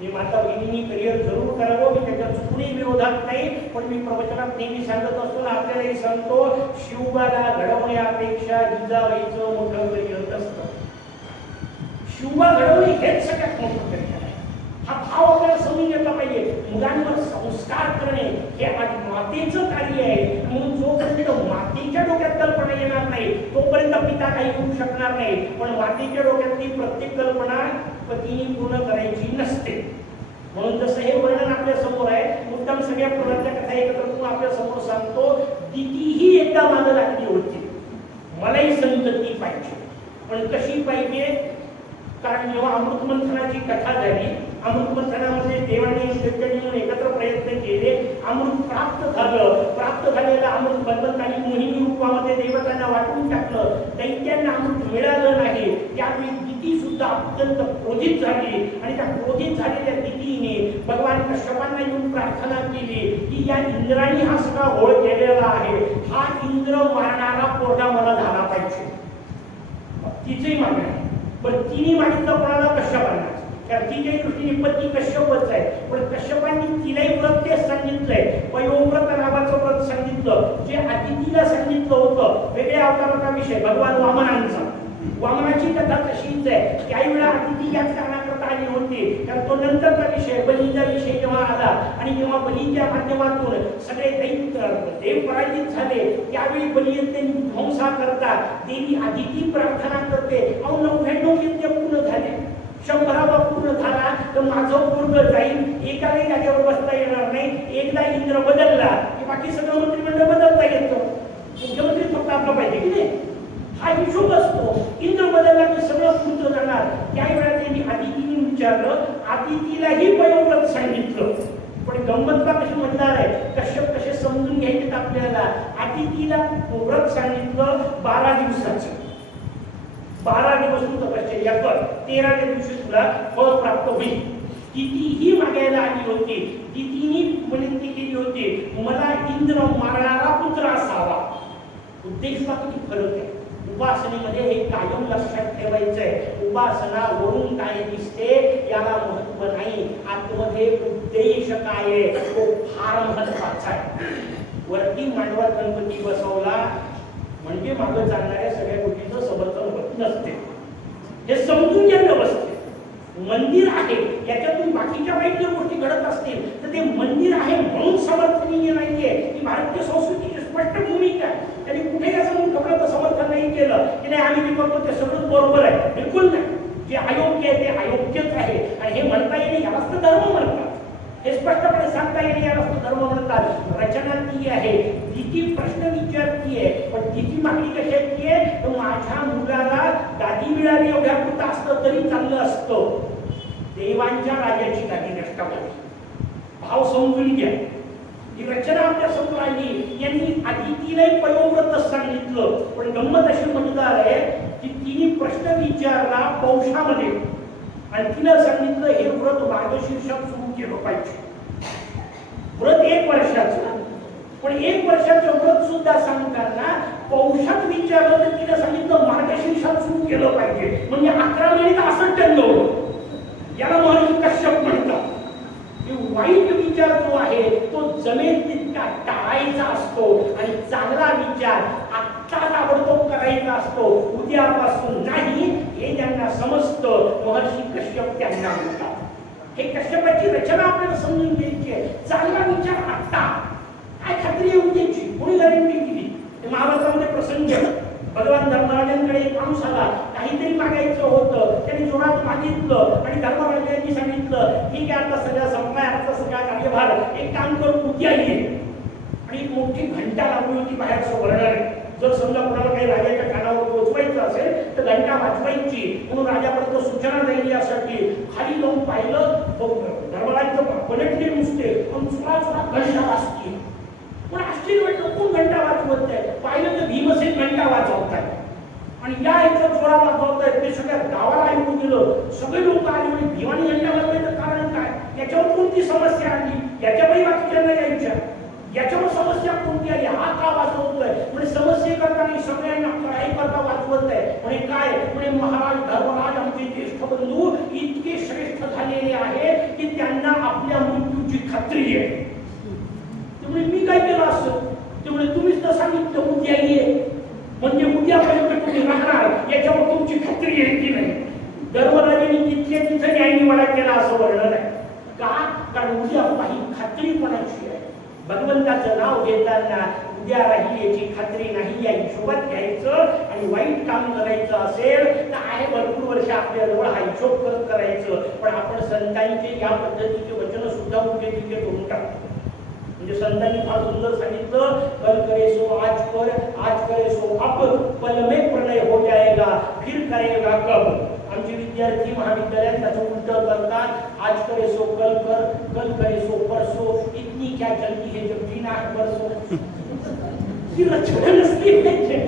मी माता भगिनींनी करिअर जरूर करावं, मी त्याच्या चुकूनही विरोधात नाही. पण मी प्रवचनात नेहमी सांगत असतो ना, आपल्यालाही सांगतो, शिवबाला घडवण्यापेक्षा जिजाबाईचं मोठं करिअर असतं. शिवबा घडवणे हेच सगळ्यात मोठं करिअर आहे. हा भाव आपल्याला समजून घेतला पाहिजे. मुलांवर संस्कार करणे हे आज मातेचं कार्य आहे. म्हणून जोपर्यंत मातेच्या डोक्यात कल्पना येणार नाही तोपर्यंत पिता काही करू शकणार नाही. पण मातेच्या डोक्यातली प्रत्येक कल्पना पतीने पूर्ण करायची नसते. म्हणून जसं हे वर्णन आपल्या समोर आहे, मुद्दाम सगळ्या पुराणाच्या कथा एकत्र करून आपल्या समोर सांगतो. दितीही एकदा मागे लागली होती, मलाही संतती पाहिजे. पण कशी पाहिजे? कारण जेव्हा अमृत मंथनाची कथा झाली, अमृत मंथनामध्ये देवाने दैत्यांनी एकत्र प्रयत्न केले, अमृत प्राप्त झालं. प्राप्त झालेलं अमृत भगवंतांनी मोहिनी रूपामध्ये देवतांना वाटून टाकलं. दैत्यांना अमृत मिळालं नाही. त्यावेळी दिती सुद्धा अत्यंत क्रोधित झाली. आणि त्या क्रोधित झालेल्या दितीने भगवान कश्यपांना येऊन प्रार्थना केली की या इंद्राने हा सगळा घोळ केलेला आहे, हा इंद्र मारणारा पोरगा मला झाला पाहिजे. तिचेही मागणी. पण तिने मागितलं कोणाला? कश्यपांना. कारण तिच्याही दृष्टीने पती कश्यपच आहे. पण कश्यपांनी तिलाही व्रत तेच सांगितलंय, पयोव्रत नावाचं व्रत सांगितलं, जे अदितीला सांगितलं होतं. वेगळ्या अवताराचा विषय भगवान वामनांचा. वामनाची कथा तशीच आहे. त्याही वेळा अदिती याच कारणाकरता आली होती. कारण तो नंतरचा विषय, बलीचा विषय जेव्हा आला आणि जेव्हा बलीच्या माध्यमातून सगळे देव पराजित झाले, त्यावेळी बली ध्वंसा करता देवी अदिती प्रार्थना करते, अहो 99 यज्ञ पूर्ण झाले, 100वा पूर्ण झाला तर माझं पूर्ण जाईल, एकाही जागेवर बसता येणार नाही. एकदा इंद्र बदलला की बाकी सगळं मंत्रिमंडळ बदलता येतं. मुख्यमंत्री फक्त आपला पाहिजे की नाही, हा हिशोब असतो. इंद्र बदलला की सगळं पूर्ण जाणार. त्यावेळेला त्यांनी अदितीने विचारलं, अदितीलाही पयोव्रत सांगितलं. पण गंमतला कशी म्हणणार आहे, कश्यप कसे समजून घ्यायचे आपल्याला. अदितीला व्रत सांगितलं 12 दिवसाचं. 12 दिवस तू तपश्चर्या कर, 13व्या दिवशी तुला फळ प्राप्त होईल. दितीही मागायला आली होती. दितीने विनंती केली होती, मला इंद्र मारणारा पुत्र असावा. उद्देशला किती फरक आहे. उपासनेमध्ये हे कायम लक्षात ठेवायचं आहे. उपासना वरून काय दिसते याला महत्व नाही, आतमध्ये उद्देश काय आहे तो फार महत्वाचा आहे. वरती मांडवात गणपती बसवला म्हणजे मागे चालणाऱ्या सगळ्या गोष्टीचं समर्थन होत नसते. हे समजून घ्या व्यवस्थित. मंदिर आहे याच्यातून बाकीच्या वाईट जर गोष्टी घडत असतील तर ते मंदिर आहे म्हणून समर्थनीय नाहीये. ही भारतीय संस्कृतीची स्पष्ट भूमिका आहे. त्यांनी कुठेही असं म्हणून समर्थन नाही केलं की नाही आम्ही जे करतो ते सगळं बरोबर आहे, बिलकुल नाही. जे अयोग्य आहे ते अयोग्यच आहे. आणि हे म्हणता येईल यालाच तर धर्म म्हणतात. हे स्पष्टपणे सांगता येईल यालाच तर धर्म म्हणतात. रचना ती आहे, तिची प्रश्न विचारती आहे, पण तिची मागणी कशाची आहे, तर माझ्या मुलाला दादी मिळाली एवढ्या पुरतं असतं तरी चाललं असतं. देवांच्या राजाची दादी नष्ट व्हावी. भाव समजून घ्या. ही रचना आपल्या समोर आली. यांनी आधी तिलाही पयोव्रतच सांगितलं, पण गंमत अशी मजेदार आहे की तिने प्रश्न विचारला पौषामध्ये आणि तिला सांगितलं हे व्रत मार्गशीर्षात सुरू केलं पाहिजे. व्रत 1 वर्षाचं, पण 1 वर्षाचं व्रत सुद्धा सांगताना पौषात विचारलं तर तिला सांगितलं मार्गशीर्षात सुरू केलं पाहिजे. म्हणजे 11 महिने असं ठरलं. याला महर्षी कश्यप म्हणतात. वाईट विचार जो आहे तो जमेल तितका टाळायचा असतो आणि चांगला विचार आत्ता ताबडतोब करायचा असतो, उद्यापासून नाही. हे ज्यांना समजतं महर्षी कश्यप त्यांना म्हणतात. हे कश्यपाची रचना आपल्याला समजून घ्यायची आहे. चांगला विचार आत्ता, काय खात्री आहे उद्याची, कोणी गॅरंटी दिली. महाभारतामध्ये प्रसंग भगवान धर्मराजांकडे एक माणूस आला, काहीतरी मागायचं होतं, त्याने जोरात मागितलं आणि धर्मराजांनी सांगितलं ठीक आहे आता सगळं संपलाय, आता सगळा कार्यभार, एक काम करून उद्या ये. आणि एक मोठी घंटा लागली होती बाहेर सोडणार. जर समजा कोणाला काही राजाच्या कानावर पोहोचवायचं असेल तर घंटा वाजवायची म्हणून राजापर्यंत सूचना जाईल यासाठी. खाली जाऊन पाहिलं धर्मराजाचं पलटले नुसते पण चुरा घंटा वाजते. पण आश्चर्य वाटलं कोण घंटा वाजवत आहे. पाहिलं तर भीमसेन घंटा वाजवतात आणि या याचा चोरा वाजवतायत. ते सगळ्या गावाला ऐकून गेलं. सगळे लोक आले म्हणजे भीमाने घंटा वाजवायचं कारण काय, याच्यावर कोणती समस्या आली, याच्यावरही बाकीच्यांना यायच्या, याच्यावर समस्या कोणती आली, हा का वाजवतोय. म्हणजे समस्येकरता नाही, सगळ्यांना कळाई करता वाजवत आहे. म्हणजे काय, म्हणजे महाराज धर्मराज आमचे ज्येष्ठ बंधू इतके श्रेष्ठ झालेले आहे की त्यांना आपल्या मृत्यूची खात्री आहे. त्यामुळे मी काय केलं असं, त्यामुळे तुम्हीच तर सांगितलं उद्या ये, म्हणजे उद्यापर्यंत तुम्ही राहणार याच्यावर तुमची खात्री आहे की नाही. धर्मराजांनी तिथल्या तिथे न्यायनिवाडा केला असं वर्णन आहे. का, कारण उद्या काही खात्रीपणाची आहे. भगवंताचं नाव घेताना उद्या राहील याची खात्री नाही, या हिशोबात घ्यायचं. आणि वाईट काम करायचं असेल तर आहे भरपूर वर्ष आपल्याजवळ हा हिशोब करत करायचं. पण आपण संतांचे या पद्धतीचे वचन सुद्धा उद्या तिथे करून टाकतो. म्हणजे संतांनी फार सुंदर सांगितलं, कल करे सो आज करे सो अब, पल में प्रणय हो जाएगा, फिर करेगा कब. आमचे विद्यार्थी महाविद्यालयात त्याचं उलट करतात. आज करे सो कल कर, कल करे सो परसो, इतनी क्या चलती है जब जीना है परसो. ती रचना नसली पाहिजे.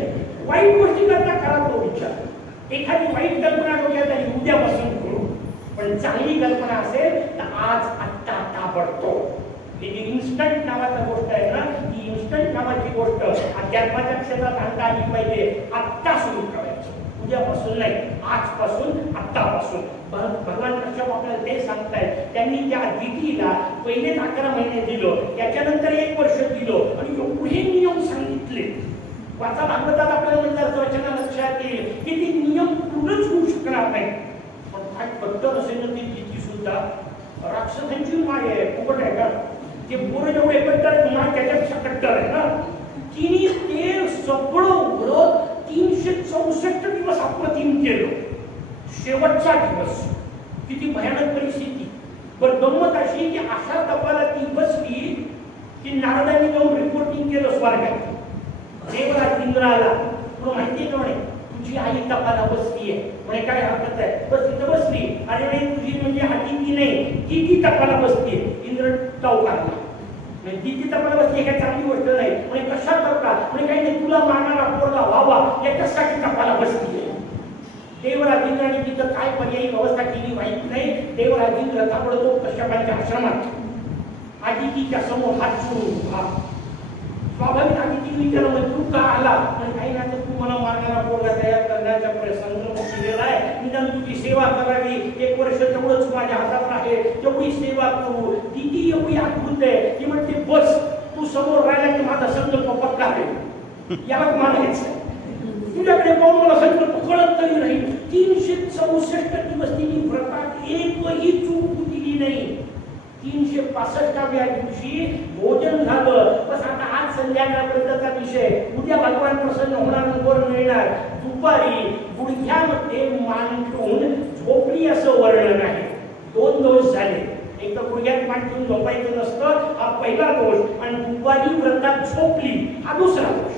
वाईट गोष्टी करता करा तो विचार. एखादी वाईट कल्पना डोक्यात आली उद्यापासून करू, पण चांगली कल्पना असेल तर आज आत्ता ताबडतोब. ही जी इन्स्टंट नावाची गोष्ट आहे ना, ही इन्स्टंट नावाची गोष्ट अध्यात्माच्या क्षेत्रात आणता आली पाहिजे. आत्ता सुरू करायचं, उद्यापासून नाही, आजपासून, आत्तापासून. भगवान कश्यप आपल्याला ते सांगतायत. त्यांनी त्या दितीला पहिले 11 महिने दिलं, त्याच्यानंतर 1 वर्ष दिलं आणि एवढे नियम सांगितले. वाचा भागवतात आपल्याला म्हणजे रचना लक्षात येईल की ते नियम पूर्णच होऊ शकणार नाही. पण काय कट्टर असेल ना ती दिती सुद्धा, राक्षसांची माय आहे, फुकट आहे का. जे पोरं जेवढे कट्टर आहेत माय त्याच्यापेक्षा कट्टर आहे ना. तिने ते सगळं व्रत 364 दिवस अप्रतिम केलं. शेवटचा दिवस किती भयानक परिस्थिती. पण गंमत अशी की अशा तपाला ती बसली की नारदांनी जाऊन रिपोर्टिंग केलं स्वर्गात. देवराज इंद्राला तुला माहिती आहे का म्हणे तुझी आई तपाला बसली आहे. म्हणे काय हरकत आहे, बस तिथं बसली. अरे म्हणे तुझी म्हणजे आधी ती नाही, ती तपाला बसली. इंद्र टाऊ काढला. ती तपाला बसली काय चांगली गोष्ट नाही. म्हणजे कशा करता, म्हणजे काही नाही तुला मारणारा पोरगा व्हावा याच्यासाठी तपाला बसली. देवराज इंद्राने तिथं काय पर्यायी व्यवस्था केली माहित नाही. देवराज इंद्र ताबडतोब कश्यपांच्या आश्रमात आदितीच्या समोर हात जोडून उभा. स्वाभाविक आदिती विचारलं तू का आला. पण काही नाही तू मला मारणारा पोरगा तयार करण्याचा संकल्प केलेला आहे. निदान तुझी सेवा करावी, 1 वर्ष तेवढंच माझ्या हातात आहे, तेवढी सेवा करू. ती एवढी अद्भुत आहे की म्हणते बस तू समोर राहिला की माझा संकल्प पक्का आहे. याला मानायचं तुझ्याकडे पाहून मला संकल्प कळत तरी राहील. 364 दिवस तिने व्रतात एकही चूक दिली नाही. 365व्या दिवशी भोजन झालं, बस आता आज संध्याकाळपर्यंतचा विषय, उद्या भगवान प्रसन्न होणार, वर मिळणार. दुपारी गुडघ्यामध्ये मान ठेवून झोपली असं वर्णन आहे. 2 दोष झाले. एक तर गुडघ्यात मान ठेवून झोपायचं नसतं, हा पहिला दोष, आणि दुपारी व्रतात झोपली हा दुसरा दोष.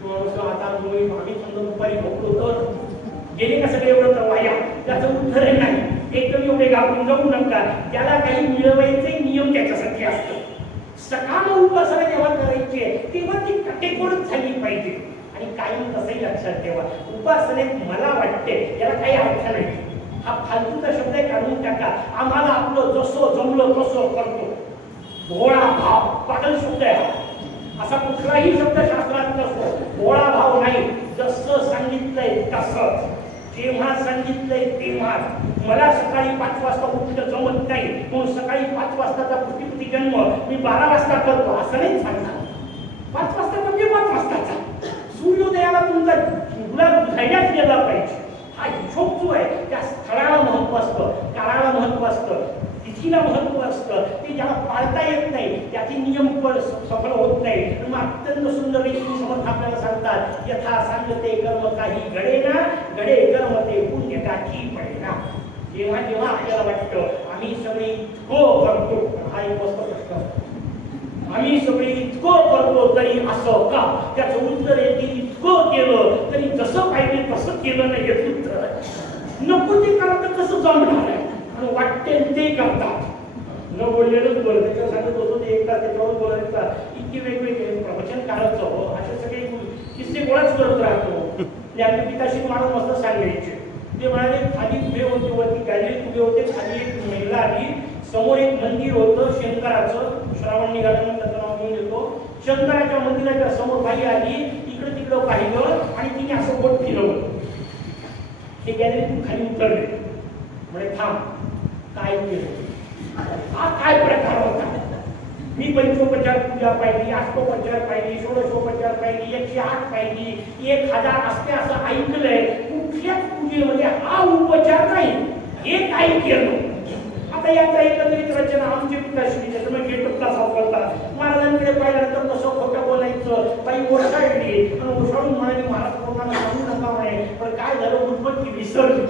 आता आम्ही समजा दुपारी झोपलो तर गेले का सगळे व्रत वाया, त्याचं उत्तर नाही. एकदम एवढे घाबरून जाऊ नका. त्याला काही मिळवायचे नियम त्याच्यासाठी असतात. सकाळ उपासना जेव्हा करायची तेव्हा ती कटेकोरच झाली पाहिजे. आणि कायम तसंही लक्षात ठेवा, उपासनेत मला वाटते याला काही अर्थ नाही. हा फालतूचा शब्द काढून टाका. आम्हाला आपलं जसं जमलं तसं करतो. भोळा भाव पागल शब्द आहे. असा कुठलाही शब्द शास्त्रात नसतो. भोळा भाव नाही. जसं सांगितलंय तसंच, जेव्हा सांगितलंय तेव्हा. मला सकाळी 5 वाजता उठणं जमत नाही, म्हणून सकाळी 5 वाजताचा पृथ्वी जन्म मी 12 वाजता करतो असं नाही सांगणार. 5 वाजता म्हणजे 5 वाजताचा. सूर्योदयाला तुमचा गुलाब धैर्यात गेला पाहिजे. हा हिशोब जो आहे त्या स्थळाला महत्व असतं, काळाला महत्व असतं, तिथीला महत्व असतं. ते ज्याला पाळता येत नाही त्याचे नियम सफल होत नाही. मग अत्यंत सुंदर रीती समर्थ आपल्याला सांगतात, यथा सांगते कर्म काही घडेना, घडे कर्म ते पुण्य गाठी पडेना. जेव्हा जेव्हा आपल्याला वाटतं आम्ही सगळे इतकं करतो, हा एक मस्त प्रश्न असतो. आम्ही सगळे इतकं करतो तरी असं का? त्याचं उत्तर आहे की इतकं केलं तरी जसं पाहिजे तसं केलं नाही. याचं उत्तर नको ते करा तर कसं जमणार आहे. आणि वाटते ते करतात. न बोललेलंच बरं. त्याच्यावर सांगत होतो ते एकदा त्याच्यावर बोलायचा. इतके वेगवेगळे प्रवचन काढायचं, असे सगळे किस्से गोळाच करत राहतो. आपल्या पिताशी माणूस मस्त सांगायचे. ते म्हणाले खाली उभे होते, वरती गॅलरीत उभे होते, खाली एक महिला आली, समोर एक मंदिर होतं शंकराचं. श्रावण निघाल्यानंतर त्याचं नाव घेऊन येतो. शंकराच्या मंदिराच्या समोर बाई आली, इकडे तिकडं पाहिलं आणि तिने असं बोट फिरवलं. हे गॅलरीतून खाली उतरले. म्हणजे थांब, काय केलं? हा काय प्रकार होता? मी पंचोपचार पूजा पाहिली, अष्टोपचार पाहिली, षोडशोपचार पाहिली, 108 पाहिली, 1000 असते असं ऐकलंय. कुठल्याच पूजेमध्ये हा उपचार नाही. हे काय केलं? आता याचा एकत्रित रचना आमची पिताश्री त्याच्यामुळे गेटअपला सापडता. महाराजांकडे पाहिल्यानंतर कसं खोटं बोलायचं. बाई ओरसाळली आणि ओरसाळून म्हणाली महाराज कोणाला सांगू नका म्हणे, पण काय झालं उत्पत्ती विसरली.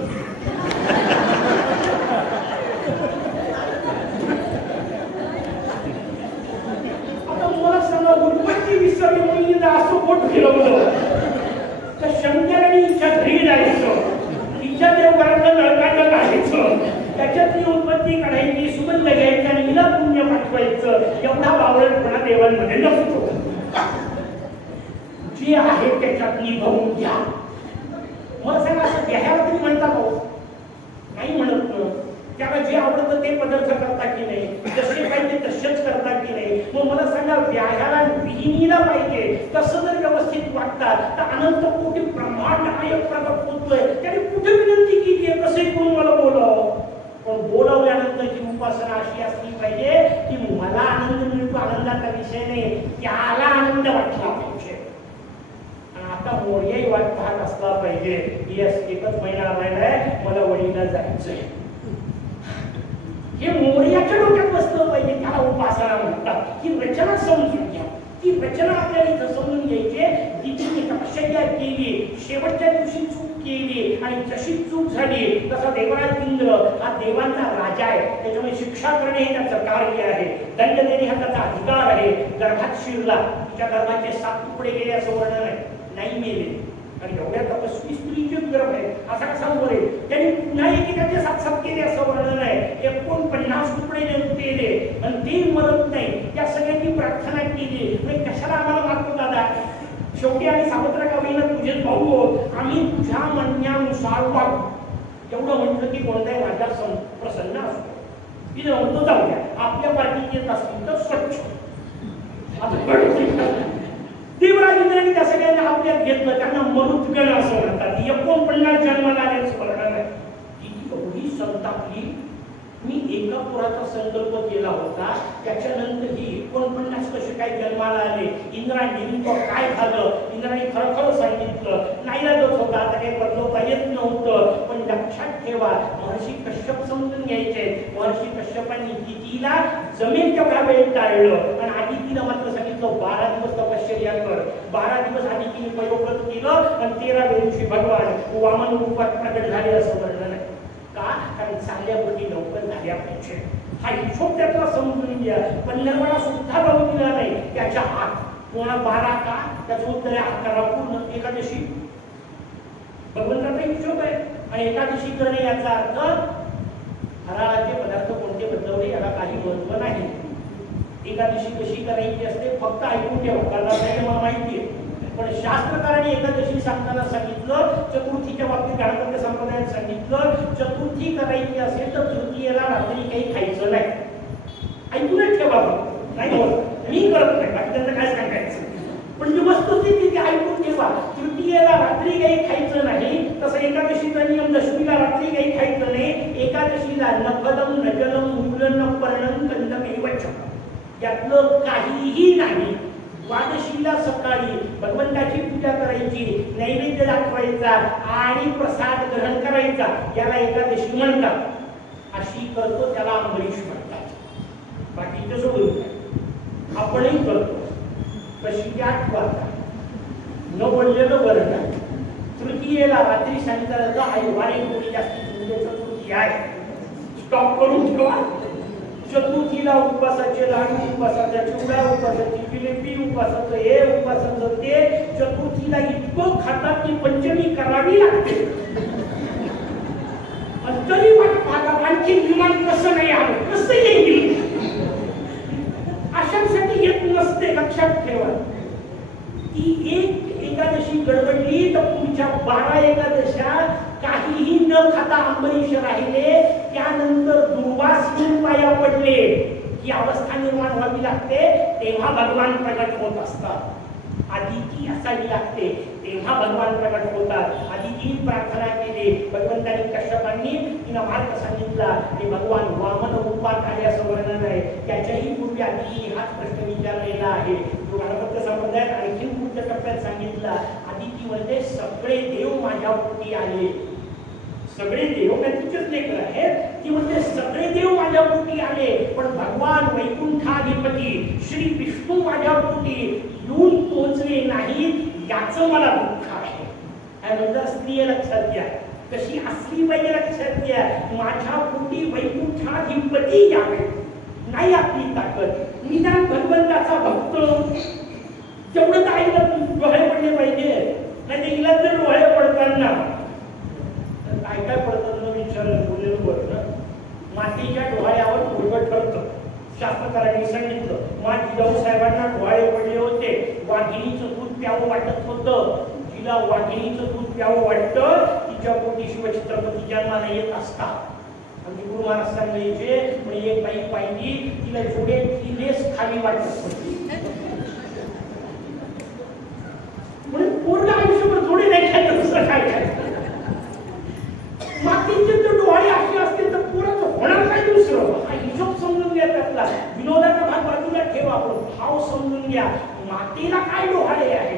आता मला सांगा उत्पत्ती विसरली म्हणून असं बोट फिरवलं तर शंकराने इच्छा घरी जायचं, इच्छा देवघरातलं नळकाचं काढायचं, त्याच्यातली उत्पत्ती काढायची, सुगंध घ्यायचा आणि हिला पुण्य पाठवायचं. एवढा बावळटपणा देवांमध्ये नसतो. जे आहे त्याच्यात निभावून घ्या. मला सांगा असं घ्यायला तरी म्हणतात हो? नाही म्हणत. त्याला जे आवडतं ते पदार्थ करता की नाही, जसे पाहिजे तसेच करता की नाही. मग मला सांगा व्याह्याला विहिनीला पाहिजे तसं जर व्यवस्थित वाटतात तर अनंत कोटी ब्रह्मांड नायक प्रकट होतोय. त्याने कुठे विनंती केली आहे कसे करून मला बोलावं. पण बोलावल्यानंतरची उपासना अशी असली पाहिजे की मला आनंद मिळतो, आनंदाचा विषय नाही, त्याला आनंद वाटला पाहिजे. आणि आता मोर्याही वाट पाहत असला पाहिजे. यस, एकच महिना राहिलाय, मला वडीला जायचंय. हे मोर्याच्या डोक्यात बसलं पाहिजे. त्याला उपासना म्हणतात. ही रचना समजून घ्या. ती रचना आपल्याला इथं समजून घ्यायची. तिची तपश्चर्या केली, शेवटच्या दिवशी चूक केली आणि जशी चूक झाली तसा देवराज इंद्र हा देवांचा राजा आहे. त्याच्यामुळे शिक्षा करणे हे त्याचं कार्य आहे. दंड देणे हा त्याचा अधिकार आहे. गर्भात शिरला, तिच्या गर्भाचे 7 तुकडे गेले असं वर्णन आहे. नाही मेले. आणि एवढ्या तपस्वी स्त्रीचे गर्भ आहे असा कसा बोलेल? त्यांनी पुन्हा एकेकाचे 7 केले असं वर्णन आहे. 49 तुकडे केले आणि ते मरत नाही. त्या सगळ्यांनी प्रार्थना केली. कशाला आम्हाला मारतो दादा? शेवटी आम्ही सावत्र गावीला तुझेच भाऊ आहोत, आम्ही तुझ्या म्हणण्यानुसार वागू. एवढं म्हटलं की कोणताही राजा प्रसन्न असतो. तिने म्हणतो जाऊ द्या, आपल्या पार्टीत येत असतील तर स्वच्छ. देवराज इंद्राने त्या सगळ्यांना आपल्यात घेतलं. त्यांना मरुद्गण असं म्हणतात. 49 जन्माला आल्याचं वर्णन आहे. एवढी संतापली. मी एका पुराचा संकल्प केला होता, त्याच्यानंतर ही 49 कसे काय जन्माला आले? इंद्राने नेमकं काय झालं? इंद्राने खरं खरं सांगितलं. नाईलाजच होता, आता काही बदलवता येत नव्हतं. पण लक्षात ठेवा, महर्षी कश्यप समजून घ्यायचे. महर्षी कश्यपांनी दितीला जमेल तेवढा वेळ टाळलं आणि आदितीला मात्र सांगितलं 12 दिवस तपश्चर्या कर. 12 दिवस आदितीने पयोव्रत केलं आणि 13व्या दिवशी भगवान वामन रूपात प्रकट झाले असं वर्णन आहे. का? कारण चांगल्या गोष्टी लवकर झाल्या पाहिजे. हा हिशोब त्यातला समजून घ्या. पल्लवाला सुद्धा जाऊ दिला नाही त्याच्या हात. कोणा 12 का? त्याचं उत्तर आहे 11 पूर्ण एकादशी. भगवंताचा हिशोब आहे. आणि एकादशी करणे याचा अर्थ फराळाचे पदार्थ कोणते बदलवले याला काही महत्व नाही. एकादशी कशी करायची असते फक्त ऐकून ठेवा, करणार नाही मला माहिती आहे. पण शास्त्रकारांनी एकादशी सांगताना सांगितलं, चतुर्थीच्या बाबतीत गणपती संप्रदायात सांगितलं, चतुर्थी करायची असेल तर तृतीयेला रात्री काही खायचं नाही. ऐकूनच ठेवा. नाही मी करत नाही, बाकी त्यांना काय सांगायचं. पण जी वस्तुस्थिती ती ऐकून ठेवा. तृतीयेला रात्री काही खायचं नाही. तसं एकादशीचा नियम दशमीला रात्री काही खायचं नाही. एकादशीला न फलम न जलम मूलं न पर्णम कंदमेवच यातलं काहीही नाही. द्वादशीला सकाळी भगवंताची पूजा करायची, नैवेद्य दाखवायचा आणि प्रसाद ग्रहण करायचा, याला एकादशी म्हणतात. अशी करतो त्याला अंबरीश म्हणतात. बाकीचं सोडून आपणही करतो. कशी आठवता न बोललेलं बरं का. तृतीयेला रात्री सांगितलं तर आईवारे कोणी जास्ती चतुर्थी आहे, स्टॉप करून ठेवा. चतुर्थीला उपवासाचे लाडू, उपवासाचा चिवडा, उपवासाची जिलेबी, उपवासाचं हे, उपवासाचं ते. चतुर्थीला इतकं खातात की पंचमी करावी लागते. तरी वाटतं आणखी विमान कसं नाही आलं, कसं येईल. अशांसाठी येत नसते, लक्षात ठेवा. ती एक एकादशी गडबडली तर पुढच्या 12 एकादशा काहीही न खाता अंबरीश राहिले. त्यानंतर दुर्वास येऊन पाया पडले. ही अवस्था निर्माण व्हावी लागते, तेव्हा भगवान प्रकट होत असतात. आदिती असावी लागते, तेव्हा भगवान प्रकट होतात. आदितीने प्रार्थना केली, भगवंतांनी कश्यपांनी तिला मार्ग सांगितला आणि भगवान वामन रूपात आले असं वर्णन आहे. त्याच्याही पूर्वी आदितीने हाच प्रश्न विचारलेला आहे. तो गणपती संप्रदायात आणखी पुढच्या टप्प्यात सांगितला. आदिती म्हणते सगळे देव माझ्या पोटी आले. सगळे देव त्यांचेच लेकर आहेत. ती म्हणते सगळे देव माझ्या पोटी आले, पण भगवान वैकुंठाधिपती श्री विष्णू माझ्या पोटी येऊन पोहोचले नाहीत याचं मला दुःख आहे. म्हणजे स्त्रिय लक्षात घ्या, कशी असली पाहिजे लक्षात घ्या. माझ्या पोटी वैकुंठाधिपती यावे, नाही आपली ताकद. निदान भगवंताचा भक्त तेवढं आईला डोळे पडले पाहिजे. नाही ते इला जर डोळे पडताना काय काय पडतं न विचारलं बोललेलं बरं ना. मातीच्या डोळ्यावर मुलगं ठरतं. शास्त्रकारांनी सांगितलं, जिजाऊ साहेबांना डोळे पडले होते. वाघिणीचं दूध प्यावं वाटत होतं. जिला वाघिणीचं दूध प्यावं वाटतं तिच्या पोटी शिवछत्रपती जन्माला येत असतात. आमचे गुरु महाराज सांगायचे, म्हणजे एक बाई पाहिली, तिला जोड्याची लेस खाली वाटत होती. म्हणून पूर्ण आयुष्यभर जोडे नाही खायचं, दुसरं काय खायचं. मातीचे जर डोळे असे असतील तर पुराचं होणार काय दुसरं. हा हिशोब समजून घ्या त्यातला. विनोदाचा भाग बाजूला ठेवा, आपण भाव समजून घ्या. मातेला काय डोहाळे आहे.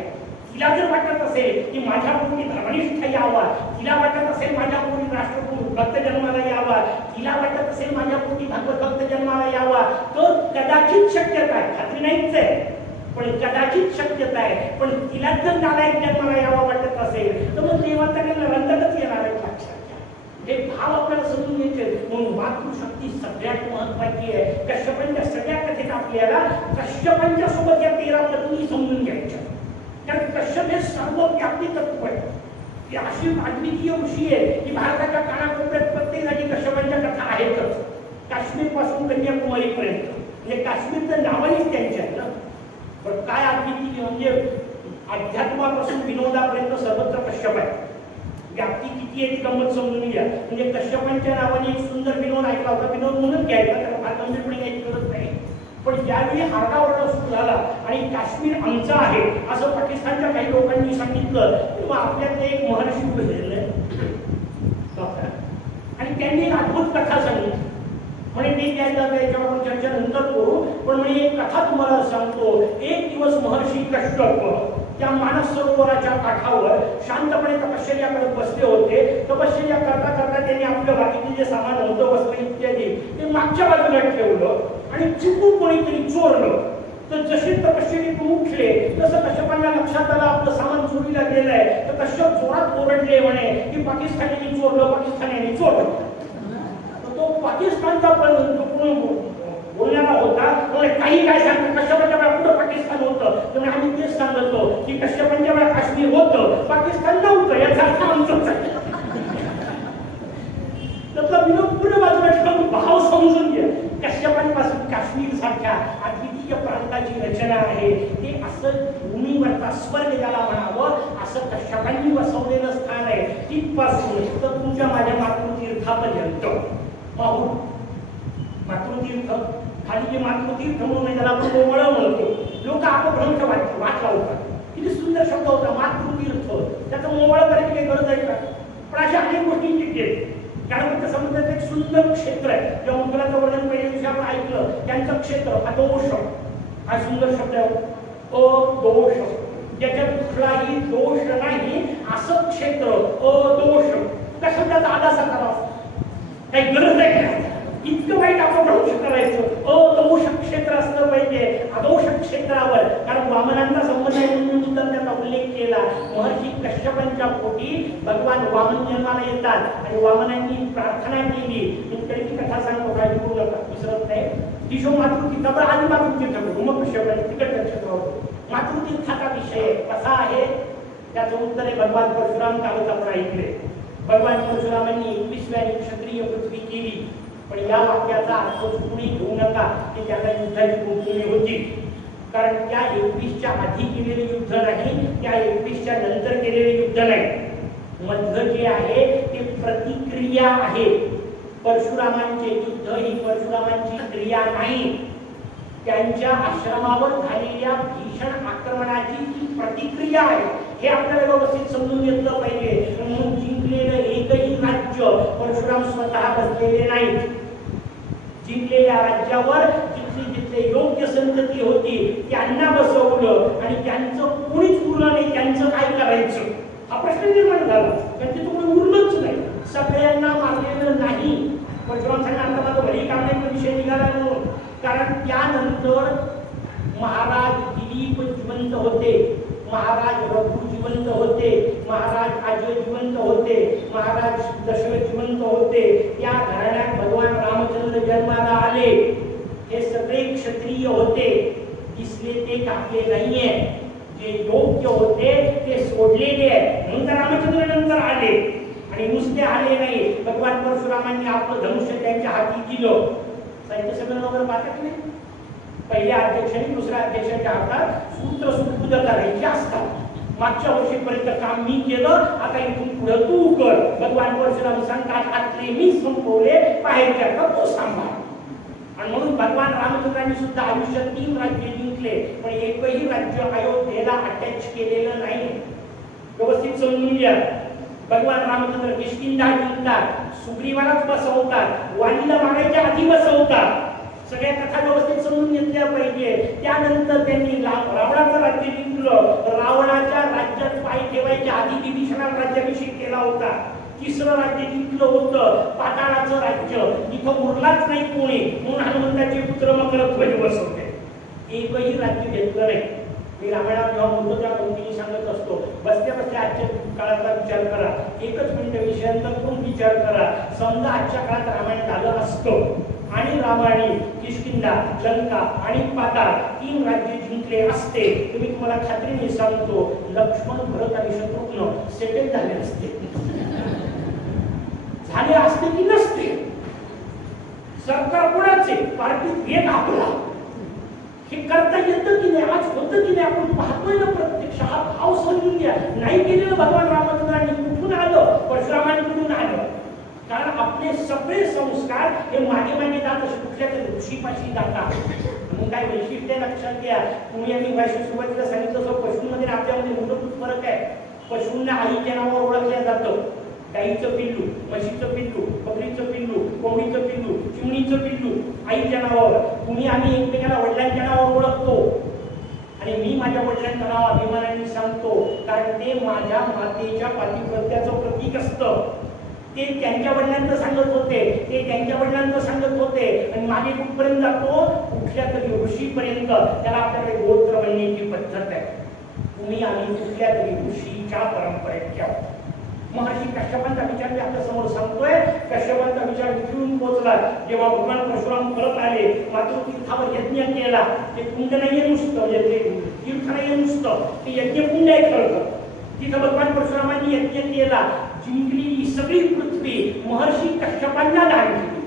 तिला जर वाटत असेल की माझ्या पोटी धर्मनिष्ठ यावा, तिला वाटत असेल माझ्या पोटी राष्ट्रकुल भक्त जन्माला यावा, तिला वाटत असेल माझ्या पोटी भागवत भक्त जन्माला यावा, तर कदाचित शक्यता आहे. खात्री नाहीच आहे, पण कदाचित शक्यता आहे. पण तिला जर नालायक जन्माला यावा वाटत असेल तर मग देवाचा रंतकच येणार आहे. लक्षात हे भाव आपल्याला समजून घ्यायचे. म्हणून मातृशक्ती सगळ्यात महत्वाची आहे. कश्यपांच्या सगळ्या कथेत आपल्याला कश्यपांच्या सोबत या 13 पत्नी समजून घ्यायच्या. कारण कश्यप हे सर्वव्यापी तत्व आहे. ही अशी अद्वितीय ऋषी आहे की भारताच्या कानाकोपऱ्यात प्रत्येक जागी कश्यपांच्या कथा आहेतच. काश्मीर पासून कन्याकुमारी पर्यंत, म्हणजे काश्मीरचं नावच त्यांच्या आहे ना. पण काय अद्वितीय म्हणजे अध्यात्मापासून विनोदापर्यंत सर्वत्र कश्यप आहे. व्याप्ती किती आहे ती गंमत समजून घ्या. म्हणजे कश्यपांच्या नावाने एक सुंदर विनोद ऐकला होता. विनोद म्हणून घ्यायचा, त्याला फार गंभीरपणे घ्यायची गरज नाही. पण ज्यावेळी आरडाओरडा सुरू झाला आणि काश्मीर आमचा आहे असं पाकिस्तानच्या काही लोकांनी सांगितलं, तेव्हा आपल्यातले एक महर्षी उभे आणि त्यांनी एक अद्भुत कथा सांगितली. म्हणजे ते याच्यावर आपण चर्चा नंतर करू, पण मी एक कथा तुम्हाला सांगतो. एक दिवस महर्षी कश्यप त्या मानस सरोवराच्या काठावर शांतपणे तपश्चर्या करत बसले होते. तपश्चर्या करता करता त्यांनी आपलं बाकीचे जे सामान होतं, वस्त्र इत्यादी, ते मागच्या बाजूला ठेवलं आणि चुकून कोणीतरी चोरलं. तर जसे तपश्चर्येतून उठले तसं कश्यपांना लक्षात आलं आपलं सामान चोरीला गेलंय. तर कश्यप जोरात ओरडले म्हणे की पाकिस्तानींनी चोरलं, पाकिस्तानींनी चोरलं. तर तो पाकिस्तानचा पण बोलणारा होता. काही काय सांगतो, कश्यपांच्या वेळा कुठं पाकिस्तान होतं? त्यामुळे आम्ही तेच सांगतो की कश्यपांच्या वेळा काश्मीर होतं, पाकिस्तान नव्हतं. याचा अर्थ आमचं त्यातला विनोद पूर्ण बाजूला ठेवून भाव समजून घ्या. कश्यपांपासून काश्मीर सारख्या अद्वितीय प्रांताची रचना आहे. ते असं भूमीवरचा स्वर्ग ज्याला म्हणावं असं कश्यपांनी बसवलेलं स्थान आहे. तिथपासून तर तुमच्या माझ्या मातृतीर्थापर्यंत मातृतीर्थ खाली जे मातृतीर्थ म्हणून त्याला आपण मोवळ म्हणतो. लोक अपभ्रंश वाट लावतात. किती सुंदर शब्द होता मातृतीर्थ. त्याचं मोवळ करायची काही गरज आहे का? पण अशा अनेक गोष्टी तिथे कारण समुद्रात एक सुंदर क्षेत्र आहे. जेव्हा मुलाचं वर्णन पहिल्या दिवशी आपण ऐकलं त्यांचं क्षेत्र अदोष. हा सुंदर शब्द आहे अदोष. ज्याच्यात कुठलाही दोष नाही असं क्षेत्र अदोष. त्या शब्दाचा आदासा करावा काही गरज आहे का? इतकं वाईट आपण भ्रंश करायचं. अदोष क्षेत्र असलं पाहिजे अदोष क्षेत्रावर. कारण वामनांचा संबंध आहे म्हणून त्याचा उल्लेख केला. महर्षी कश्यपांच्या पोटी भगवान वामन जन्माला येतात आणि वामनांनी प्रार्थना केली. मी त्याची कथा सांगतो, काही करू नका, विसरत नाही. दिशो मातृतीर्थावर आधी मातृतीर्थ मग कश्यपांनी तिकट नक्षत्रावर. मातृतीर्थाचा विषय कसा आहे त्याचं उत्तर आहे भगवान परशुराम कालच आपण ऐकले. भगवान परशुरामांनी 21व्या क्षत्रिय पृथ्वी केली. पण या वाक्याचा अर्थ चुकूनही घेऊ नका की त्याला युद्धाची भूमी होती. कारण त्या 21च्या आधी केलेले युद्ध नाही, त्या 21च्या नंतर केलेले युद्ध नाही. मधलं जे आहे ते प्रतिक्रिया आहे. परशुरामांचे युद्ध ही परशुरामांची क्रिया नाही, त्यांच्या आश्रमावर झालेल्या भीषण आक्रमणाची ती प्रतिक्रिया आहे. हे आपल्याला व्यवस्थित समजून घेतलं पाहिजे. म्हणून जिंकलेलं एकही राज्य परशुराम स्वतः बसलेले नाहीत. जिंकलेल्या राज्यावर जिथले योग्य संतती होती त्यांना बसवलं आणि त्यांचं कोणीच उरलं नाही. त्यांचं काय करायचं हा प्रश्न निर्माण झाला. त्यांचे कोणी उरलंच नाही. सगळ्यांना मारलेलं नाही. परशुराम सांगा माझं भली काम नाही विषय निघाला म्हणून. कारण त्यानंतर महाराज दिलीप जिवंत होते, महाराज रघु जिवंत होते, महाराज अजय जिवंत होते, महाराज दशरथ जिवंत होते. त्या घराण्यात भगवान रामचंद्र जन्माला आले. हे सगळे क्षत्रिय होते. दिसले ते कापले नाहीये. जे योग्य होते ते सोडलेले आहे. म्हणून रामचंद्र नंतर आले आणि नुसते आले नाही. भगवान परशुरामांनी आपलं धनुष्य त्यांच्या हाती दिलं. साहित्य संमेलन वगैरे पाहतात नाही. पहिल्या अध्यक्षांनी दुसऱ्या अध्यक्षांच्या हातात सूत्र सुखुद करायचे असतात. मागच्या वर्षीपर्यंत काम मी केलं, आता इथून पुढे तू कर. भगवान परशुराम सांगतात आतले मी संपवले, बाहेरच्या का तू सांभाळ. आणि म्हणून भगवान रामचंद्रांनी सुद्धा आयुष्यात 3 राज्य जिंकले, पण एकही राज्य अयोध्येला अटॅच केलेलं नाही. व्यवस्थित समजून घ्या. भगवान रामचंद्र किष्किंधा जिंकतात, सुग्रीवालाच बसवतात, वालीला मागायच्या आधी बसवतात. सगळ्या कथा व्यवस्थित समजून घेतल्या पाहिजे. त्यानंतर त्यांनी रावणाचं राज्य जिंकलं. रावणाच्या राज्यात पाय ठेवायच्या आधी विभीषणाला राज्याभिषेक केला होता. 3रं राज्य जिंकलं होतं पाताळाचं राज्य. इथं उरलाच नाही कोणी म्हणून हनुमंताचे पुत्र मकर ध्वज बसवले. एकही राज्य घेतलं नाही. मी रामायणात जेव्हा बोलतो त्या पंक्तीने सांगत असतो, बसल्या बसल्या आजच्या काळाचा विचार करा. एकच मिनिट विषयांतर करून विचार करा. समजा आजच्या काळात रामायण झालं असतं आणि रामाने किष्किंधा, लंका आणि पाताळ 3 राज्य जिंकले असते तर मी तुम्हाला खात्रीने सांगतो लक्ष्मण, भरत आणि शत्रुघ्न सेटल झाले असते. झाले असते की नसते? सरकार कोणाचे? पार्टीत एक आपला. हे करता येतं की नाही? आज होतं की नाही? आपण पाहतोय ना प्रत्यक्ष. हा भाव समजून घ्या. नाही केलेलं भगवान रामचंद्रांनी कुठून आलं? परशुरामांकडून आलं. कारण आपले सगळे संस्कार हे मागे मागे जात असे कुठल्या तरी ऋषीपाशी जातात. म्हणून काय वैशिष्ट्य लक्षात घ्या. तुम्ही आम्ही भाषेत सुरुवातीला सांगितलं असं पशूंमध्ये आपल्यामध्ये मूलभूत फरक आहे. पशूंना आईच्या नावावर ओळखलं जातं. गाईचं पिल्लू, म्हशीचं पिल्लू, बकरीचं पिल्लू, कोंबडीचं पिल्लू, चिमणीचं पिल्लू आईच्या नावावर. तुम्ही आम्ही एकमेकाला वडिलांच्या नावावर ओळखतो. आणि मी माझ्या वडिलांचं नाव अभिमानाने सांगतो, कारण ते माझ्या मातेच्या पातिव्रत्याचं प्रतीक असतं. ते त्यांच्या वडिलांचं सांगत होते, ते त्यांच्या वडिलांचं सांगत होते, आणि मागे कुठपर्यंत जातो, कुठल्या तरी ऋषीपर्यंत. त्याला आपल्याकडे गोत्र म्हणण्याची पद्धत आहे. तुम्ही आम्ही कुठल्या तरी ऋषीच्या परंपरेच्या. महर्षी कश्यपांचा विचार मी आपल्या समोर सांगतोय. कश्यपांचा विचार इथून पोहोचला जेव्हा भगवान परशुराम परत आले, मातृतीर्थावर यज्ञ केला. ते कुंड नाहीये नुसतं, म्हणजे ते तीर्थ नाहीये नुसतं, ते यज्ञ कुंड आहे खरं. तिथं भगवान परशुरामांनी यज्ञ केला. जिंकलेली सगळी पृथ्वी महर्षी कश्यपांना दान केली,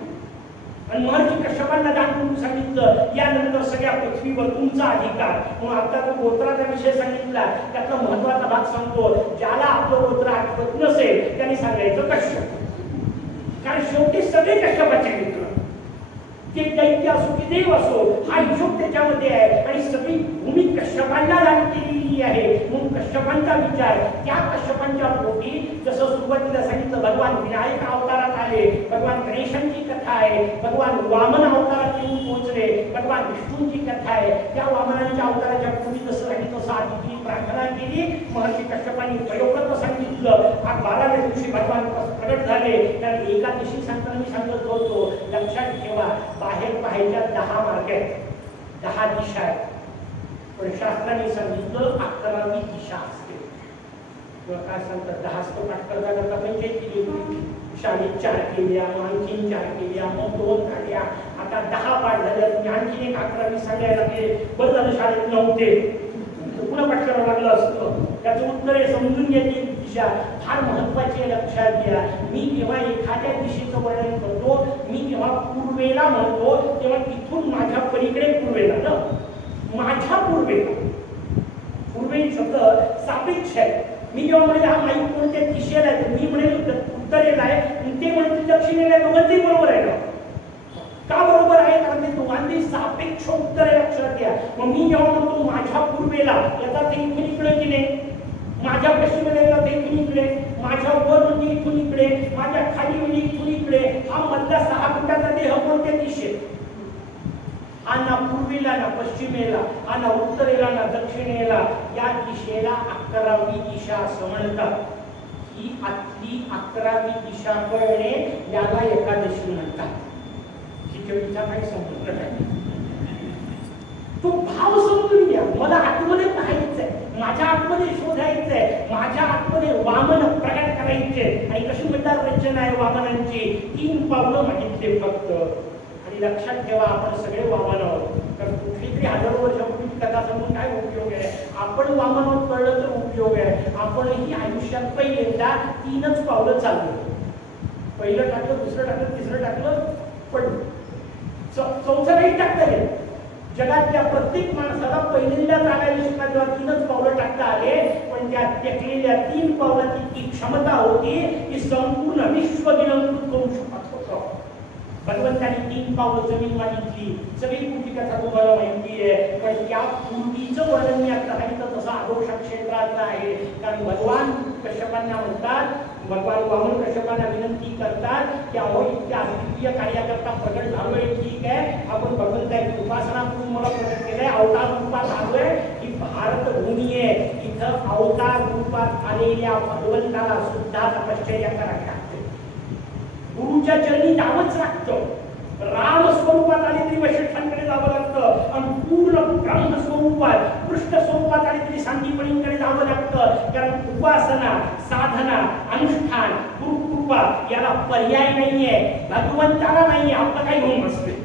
आणि महर्षी कश्यपांना दान करून सांगितलं, यानंतर सगळ्या पृथ्वीवर तुमचा अधिकार. म्हणून आता तो गोत्राचा विषय सांगितला, त्यातला महत्वाचा भाग सांगतो. ज्याला आपलं गोत्र आठवत नसेल त्यांनी सांगायचं कश्यप, कारण शेवटी सगळे कश्यपाचे मित्र. ते दैत्य असो की देव असो, हा हिशोब त्याच्यामध्ये आहे, आणि सगळी भूमी कश्यपांना दान केलेली आहे. म्हणून कश्यपांचा विचार, त्या कश्यपांच्या पोटी जसं सुरुवातीला सांगितलं भगवान विनायक अवतारात आले, भगवान गणेशांची कथा आहे, भगवान वामन अवतारात येऊन पोहोचले, भगवान विष्णूंची कथा आहे. त्या वामनांच्या अवताराच्या पूर्वी जसं सांगितलं तसं आधी प्रार्थना केली. महर्षी कश्यपांनी प्रयोगात सांगितलं. आज 12व्या दिवशी भगवान प्रगट झाले. कारण एका दिवशी सांगताना मी सांगत होतो, लक्षात ठेवा, बाहेर पाहायच्या 10 मार्ग आहेत, 10 दिशा आहेत, पण शास्त्राने सांगितलं 11वी दिशा असते. काय सांगतात, 10 पाठ करता करता पंचायत केली होती, शाळेत 4 केल्या, मग आणखीन 4 केल्या, मग 2 झाल्या, आता 10 पाठ झाल्या. तुम्ही आणखीन एक 11वी सांगायला लागले. बरं झालं शाळेत नव्हते, पुन्हा पाठ करावं लागलं असतं. त्याचं उत्तर आहे समजून घ्यायची दिशा फार महत्वाची आहे, लक्षात घ्या. मी जेव्हा एखाद्या दिशेचं वर्णन करतो, मी जेव्हा पूर्वेला म्हणतो, तेव्हा इथून माझ्या पलीकडे पूर्वेला ना, माझ्या पूर्वेला. पूर्वे शब्द सापेक्ष आहे. मी जेव्हा म्हणेल हा माईक कोणत्या दिशेला आहे, मी म्हणेल उत्तरेला आहे, ते म्हणतील दक्षिणेला आहे, दोघांचंही बरोबर आहे ना. का बरोबर आहे, कारण ते दोघांचे सापेक्ष उत्तर आहे, लक्षात घ्या. मग मी जेव्हा म्हणतो माझ्या पूर्वेला, याचा ते इथून इकडे की नाही, माझ्या पश्चिमेला ते इथून इकडे, माझ्या वर म्हणजे इथून इकडे, माझ्या खाली म्हणजे इथून इकडे, हा मधला 6 फुटाचा देह कोणत्या दिशेत, हा ना पूर्वेला ना पश्चिमेला, हा ना उत्तरेला ना दक्षिणेला, या दिशेला 11वी दिशा असं म्हणतात. ही आतली 11वी दिशा कळणे याला एकादशी म्हणतात. काही संबंध नाही. तो भाव समजून घ्या. मला आतमध्ये पाहायचंय, माझ्या आतमध्ये शोधायचंय, माझ्या आतमध्ये वामन प्रकट करायचे. आणि कशी म्हणतात रचना आहे वामनांची, 3 पावलं मागितले फक्त. आणि लक्षात ठेवा, आपण सगळे वामन आहोत. कारण कुठली तरी 1000 वर्षापूर्वी कथा सांगून काय उपयोग आहे, आपण वामन आहोत कळलं तर उपयोग आहे. आपणही आयुष्यात पहिल्यांदा 3च पावलं चाललो. पहिलं टाकलं, दुसरं टाकलं, तिसरं टाकलं, पण चौथं नाही टाकता येईल. जगातल्या प्रत्येक माणसाला पहिल्यांदा चालायला शिकला जेव्हा 3च पावलं टाकता आले, पण त्या टेकलेल्या 3 पावलाची ती क्षमता होती की संपूर्ण विश्व गिलंकृत करू शकत होतं. भगवंतांनी 3 पावलं जमीन मागितली. सगळी पुढची कथा तुम्हाला माहिती आहे, पण त्या पूर्वीचं वर्णन मी आता सांगितलं तसं आदोषा क्षेत्रातलं आहे. कारण भगवान कश्यपांना म्हणतात, भगवान वामन कश्यपांना विनंती करतात की अहो इतक्या अद्वितीय कार्याकरता प्रगट झालोय, ठीक आहे, आपण भगवंताची उपासना करून मला प्रगट केलंय, अवतार रूपात आलोय. ही भारत भूमी आहे, इथं अवतार रूपात आलेल्या भगवंताला सुद्धा तपश्चर्या करावी लागते, गुरुच्या चरणी जावंच लागतं. राम स्वरूपात आले तरी वैशिष्ट्यांकडे जावं लागतं, आणि पूर्ण ब्रह्म स्वरूपात कृष्ण स्वरूपात आले तरी सांदीपणींकडे जावं लागतं. कारण उपासना, साधना, अनुष्ठान, गुरुकृपा याला पर्याय नाहीये, भगवंताला नाहीये, आपलं काही होऊन बसले.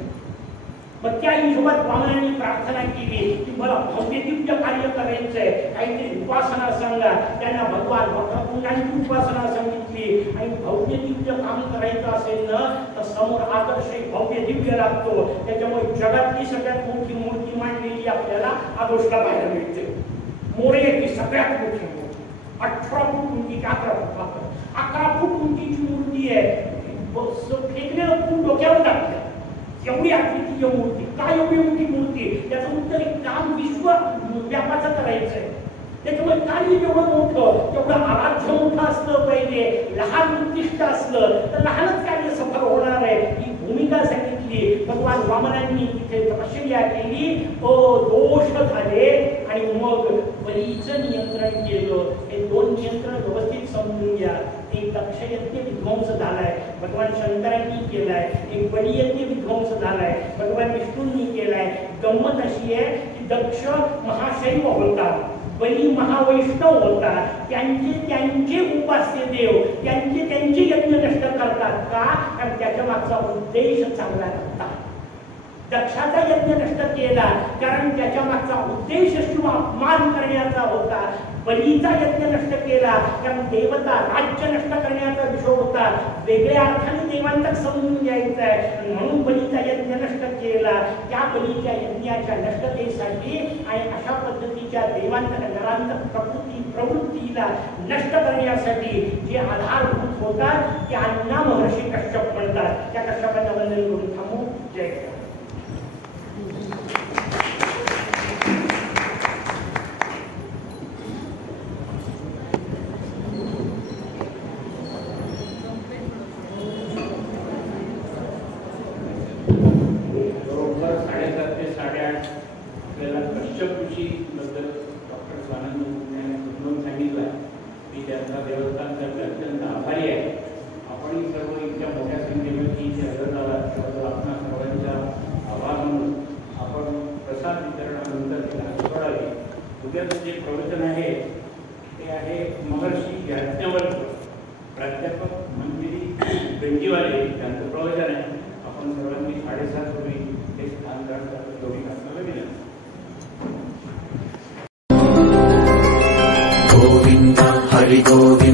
मग त्या हिशोबात वामनांनी प्रार्थना केली की मला भव्य दिव्य कार्य करायचंय, काहीतरी उपासना सांगा. त्यांना भगवान वक्रतुंडांची उपासना सांगितली. आणि भव्य दिव्य काम करायचं असेल ना तर समोर आदर्श भव्य दिव्य लागतो. त्याच्यामुळे जगातली सगळ्यात मोठी मूर्ती मांडलेली आपल्याला आदोषला पाहायला मिळते. मोरयाची सगळ्यात मोठी मूर्ती 18 फूट उंचीची, 11 फूट उंचीची मूर्ती आहे. फेकलेलं फूट डोक्यावर टाकलं, एवढी अद्वितीय मूर्ती. काय एवढी मोठी मूर्ती, त्याचं उत्तर एक काम विश्व व्यापाचं करायचंय. त्याच्यामुळे कार्य जेवढं मोठं तेवढं आराध्य मोठं असलं पाहिजे. लहान उद्दिष्ट असलं तर लहानच कार्य सफल होणार आहे. ही भूमिका सांगितली भगवान वामनांनी. तिथे तपश्चर्या केली, दोष झाले आणि आणि मग बलीचं नियंत्रण केलं. हे दोन नियंत्रण व्यवस्थित समजून घ्या. एक दक्षयज्ञ विध्वंस झालाय, भगवान शंकरांनी केलाय. एक बलियज्ञ विध्वंस झालाय, भगवान विष्णूंनी केलाय. गंमत अशी आहे की दक्ष महाशैव होता, बली महावैष्णव होता. त्यांचे उपास्य देव त्यांचे यज्ञ नष्ट करतात का? कारण त्याच्या मागचा उद्देश चांगला नव्हता. दक्षाचा यज्ञ नष्ट केला कारण त्याच्या मागचा उद्देश शिव अपमान करण्याचा होता. बलीचा यज्ञ नष्ट केला कारण देवता राज्य नष्ट करण्याचा विषय होता. वेगळ्या अर्थाने देवांतक समजून घ्यायचं आहे म्हणून बलीचा यज्ञ नष्ट केला. त्या बलीच्या यज्ञाच्या नष्टतेसाठी आणि अशा पद्धतीच्या देवांतक नरांतक प्रवृत्तीला नष्ट करण्यासाठी जे आधारभूत होतात त्यांना महर्षी कश्यप म्हणतात. त्या कश्यपाचं वंदन करून थांबू. जय श्री अत्यंत आभारी आहे. आपण सर्व इतक्या मोठ्या संख्येमध्ये इथे हजर झाला त्याबद्दल आपणा सर्वांच्या आभार मानून आपण प्रसाद वितरणानंतर त्याला सोडावे. उद्याचं जे प्रवचन आहे ते आहे महर्षी याज्ञवल्क्य, प्राध्यापक मंजिरी गंजीवाले त्यांचं प्रवचन आहे. आपण सर्वांनी 7:30 पूर्वी ते स्थान करण्याचा जोडी करण्याला विनंती. गोविंद हरि गोविंद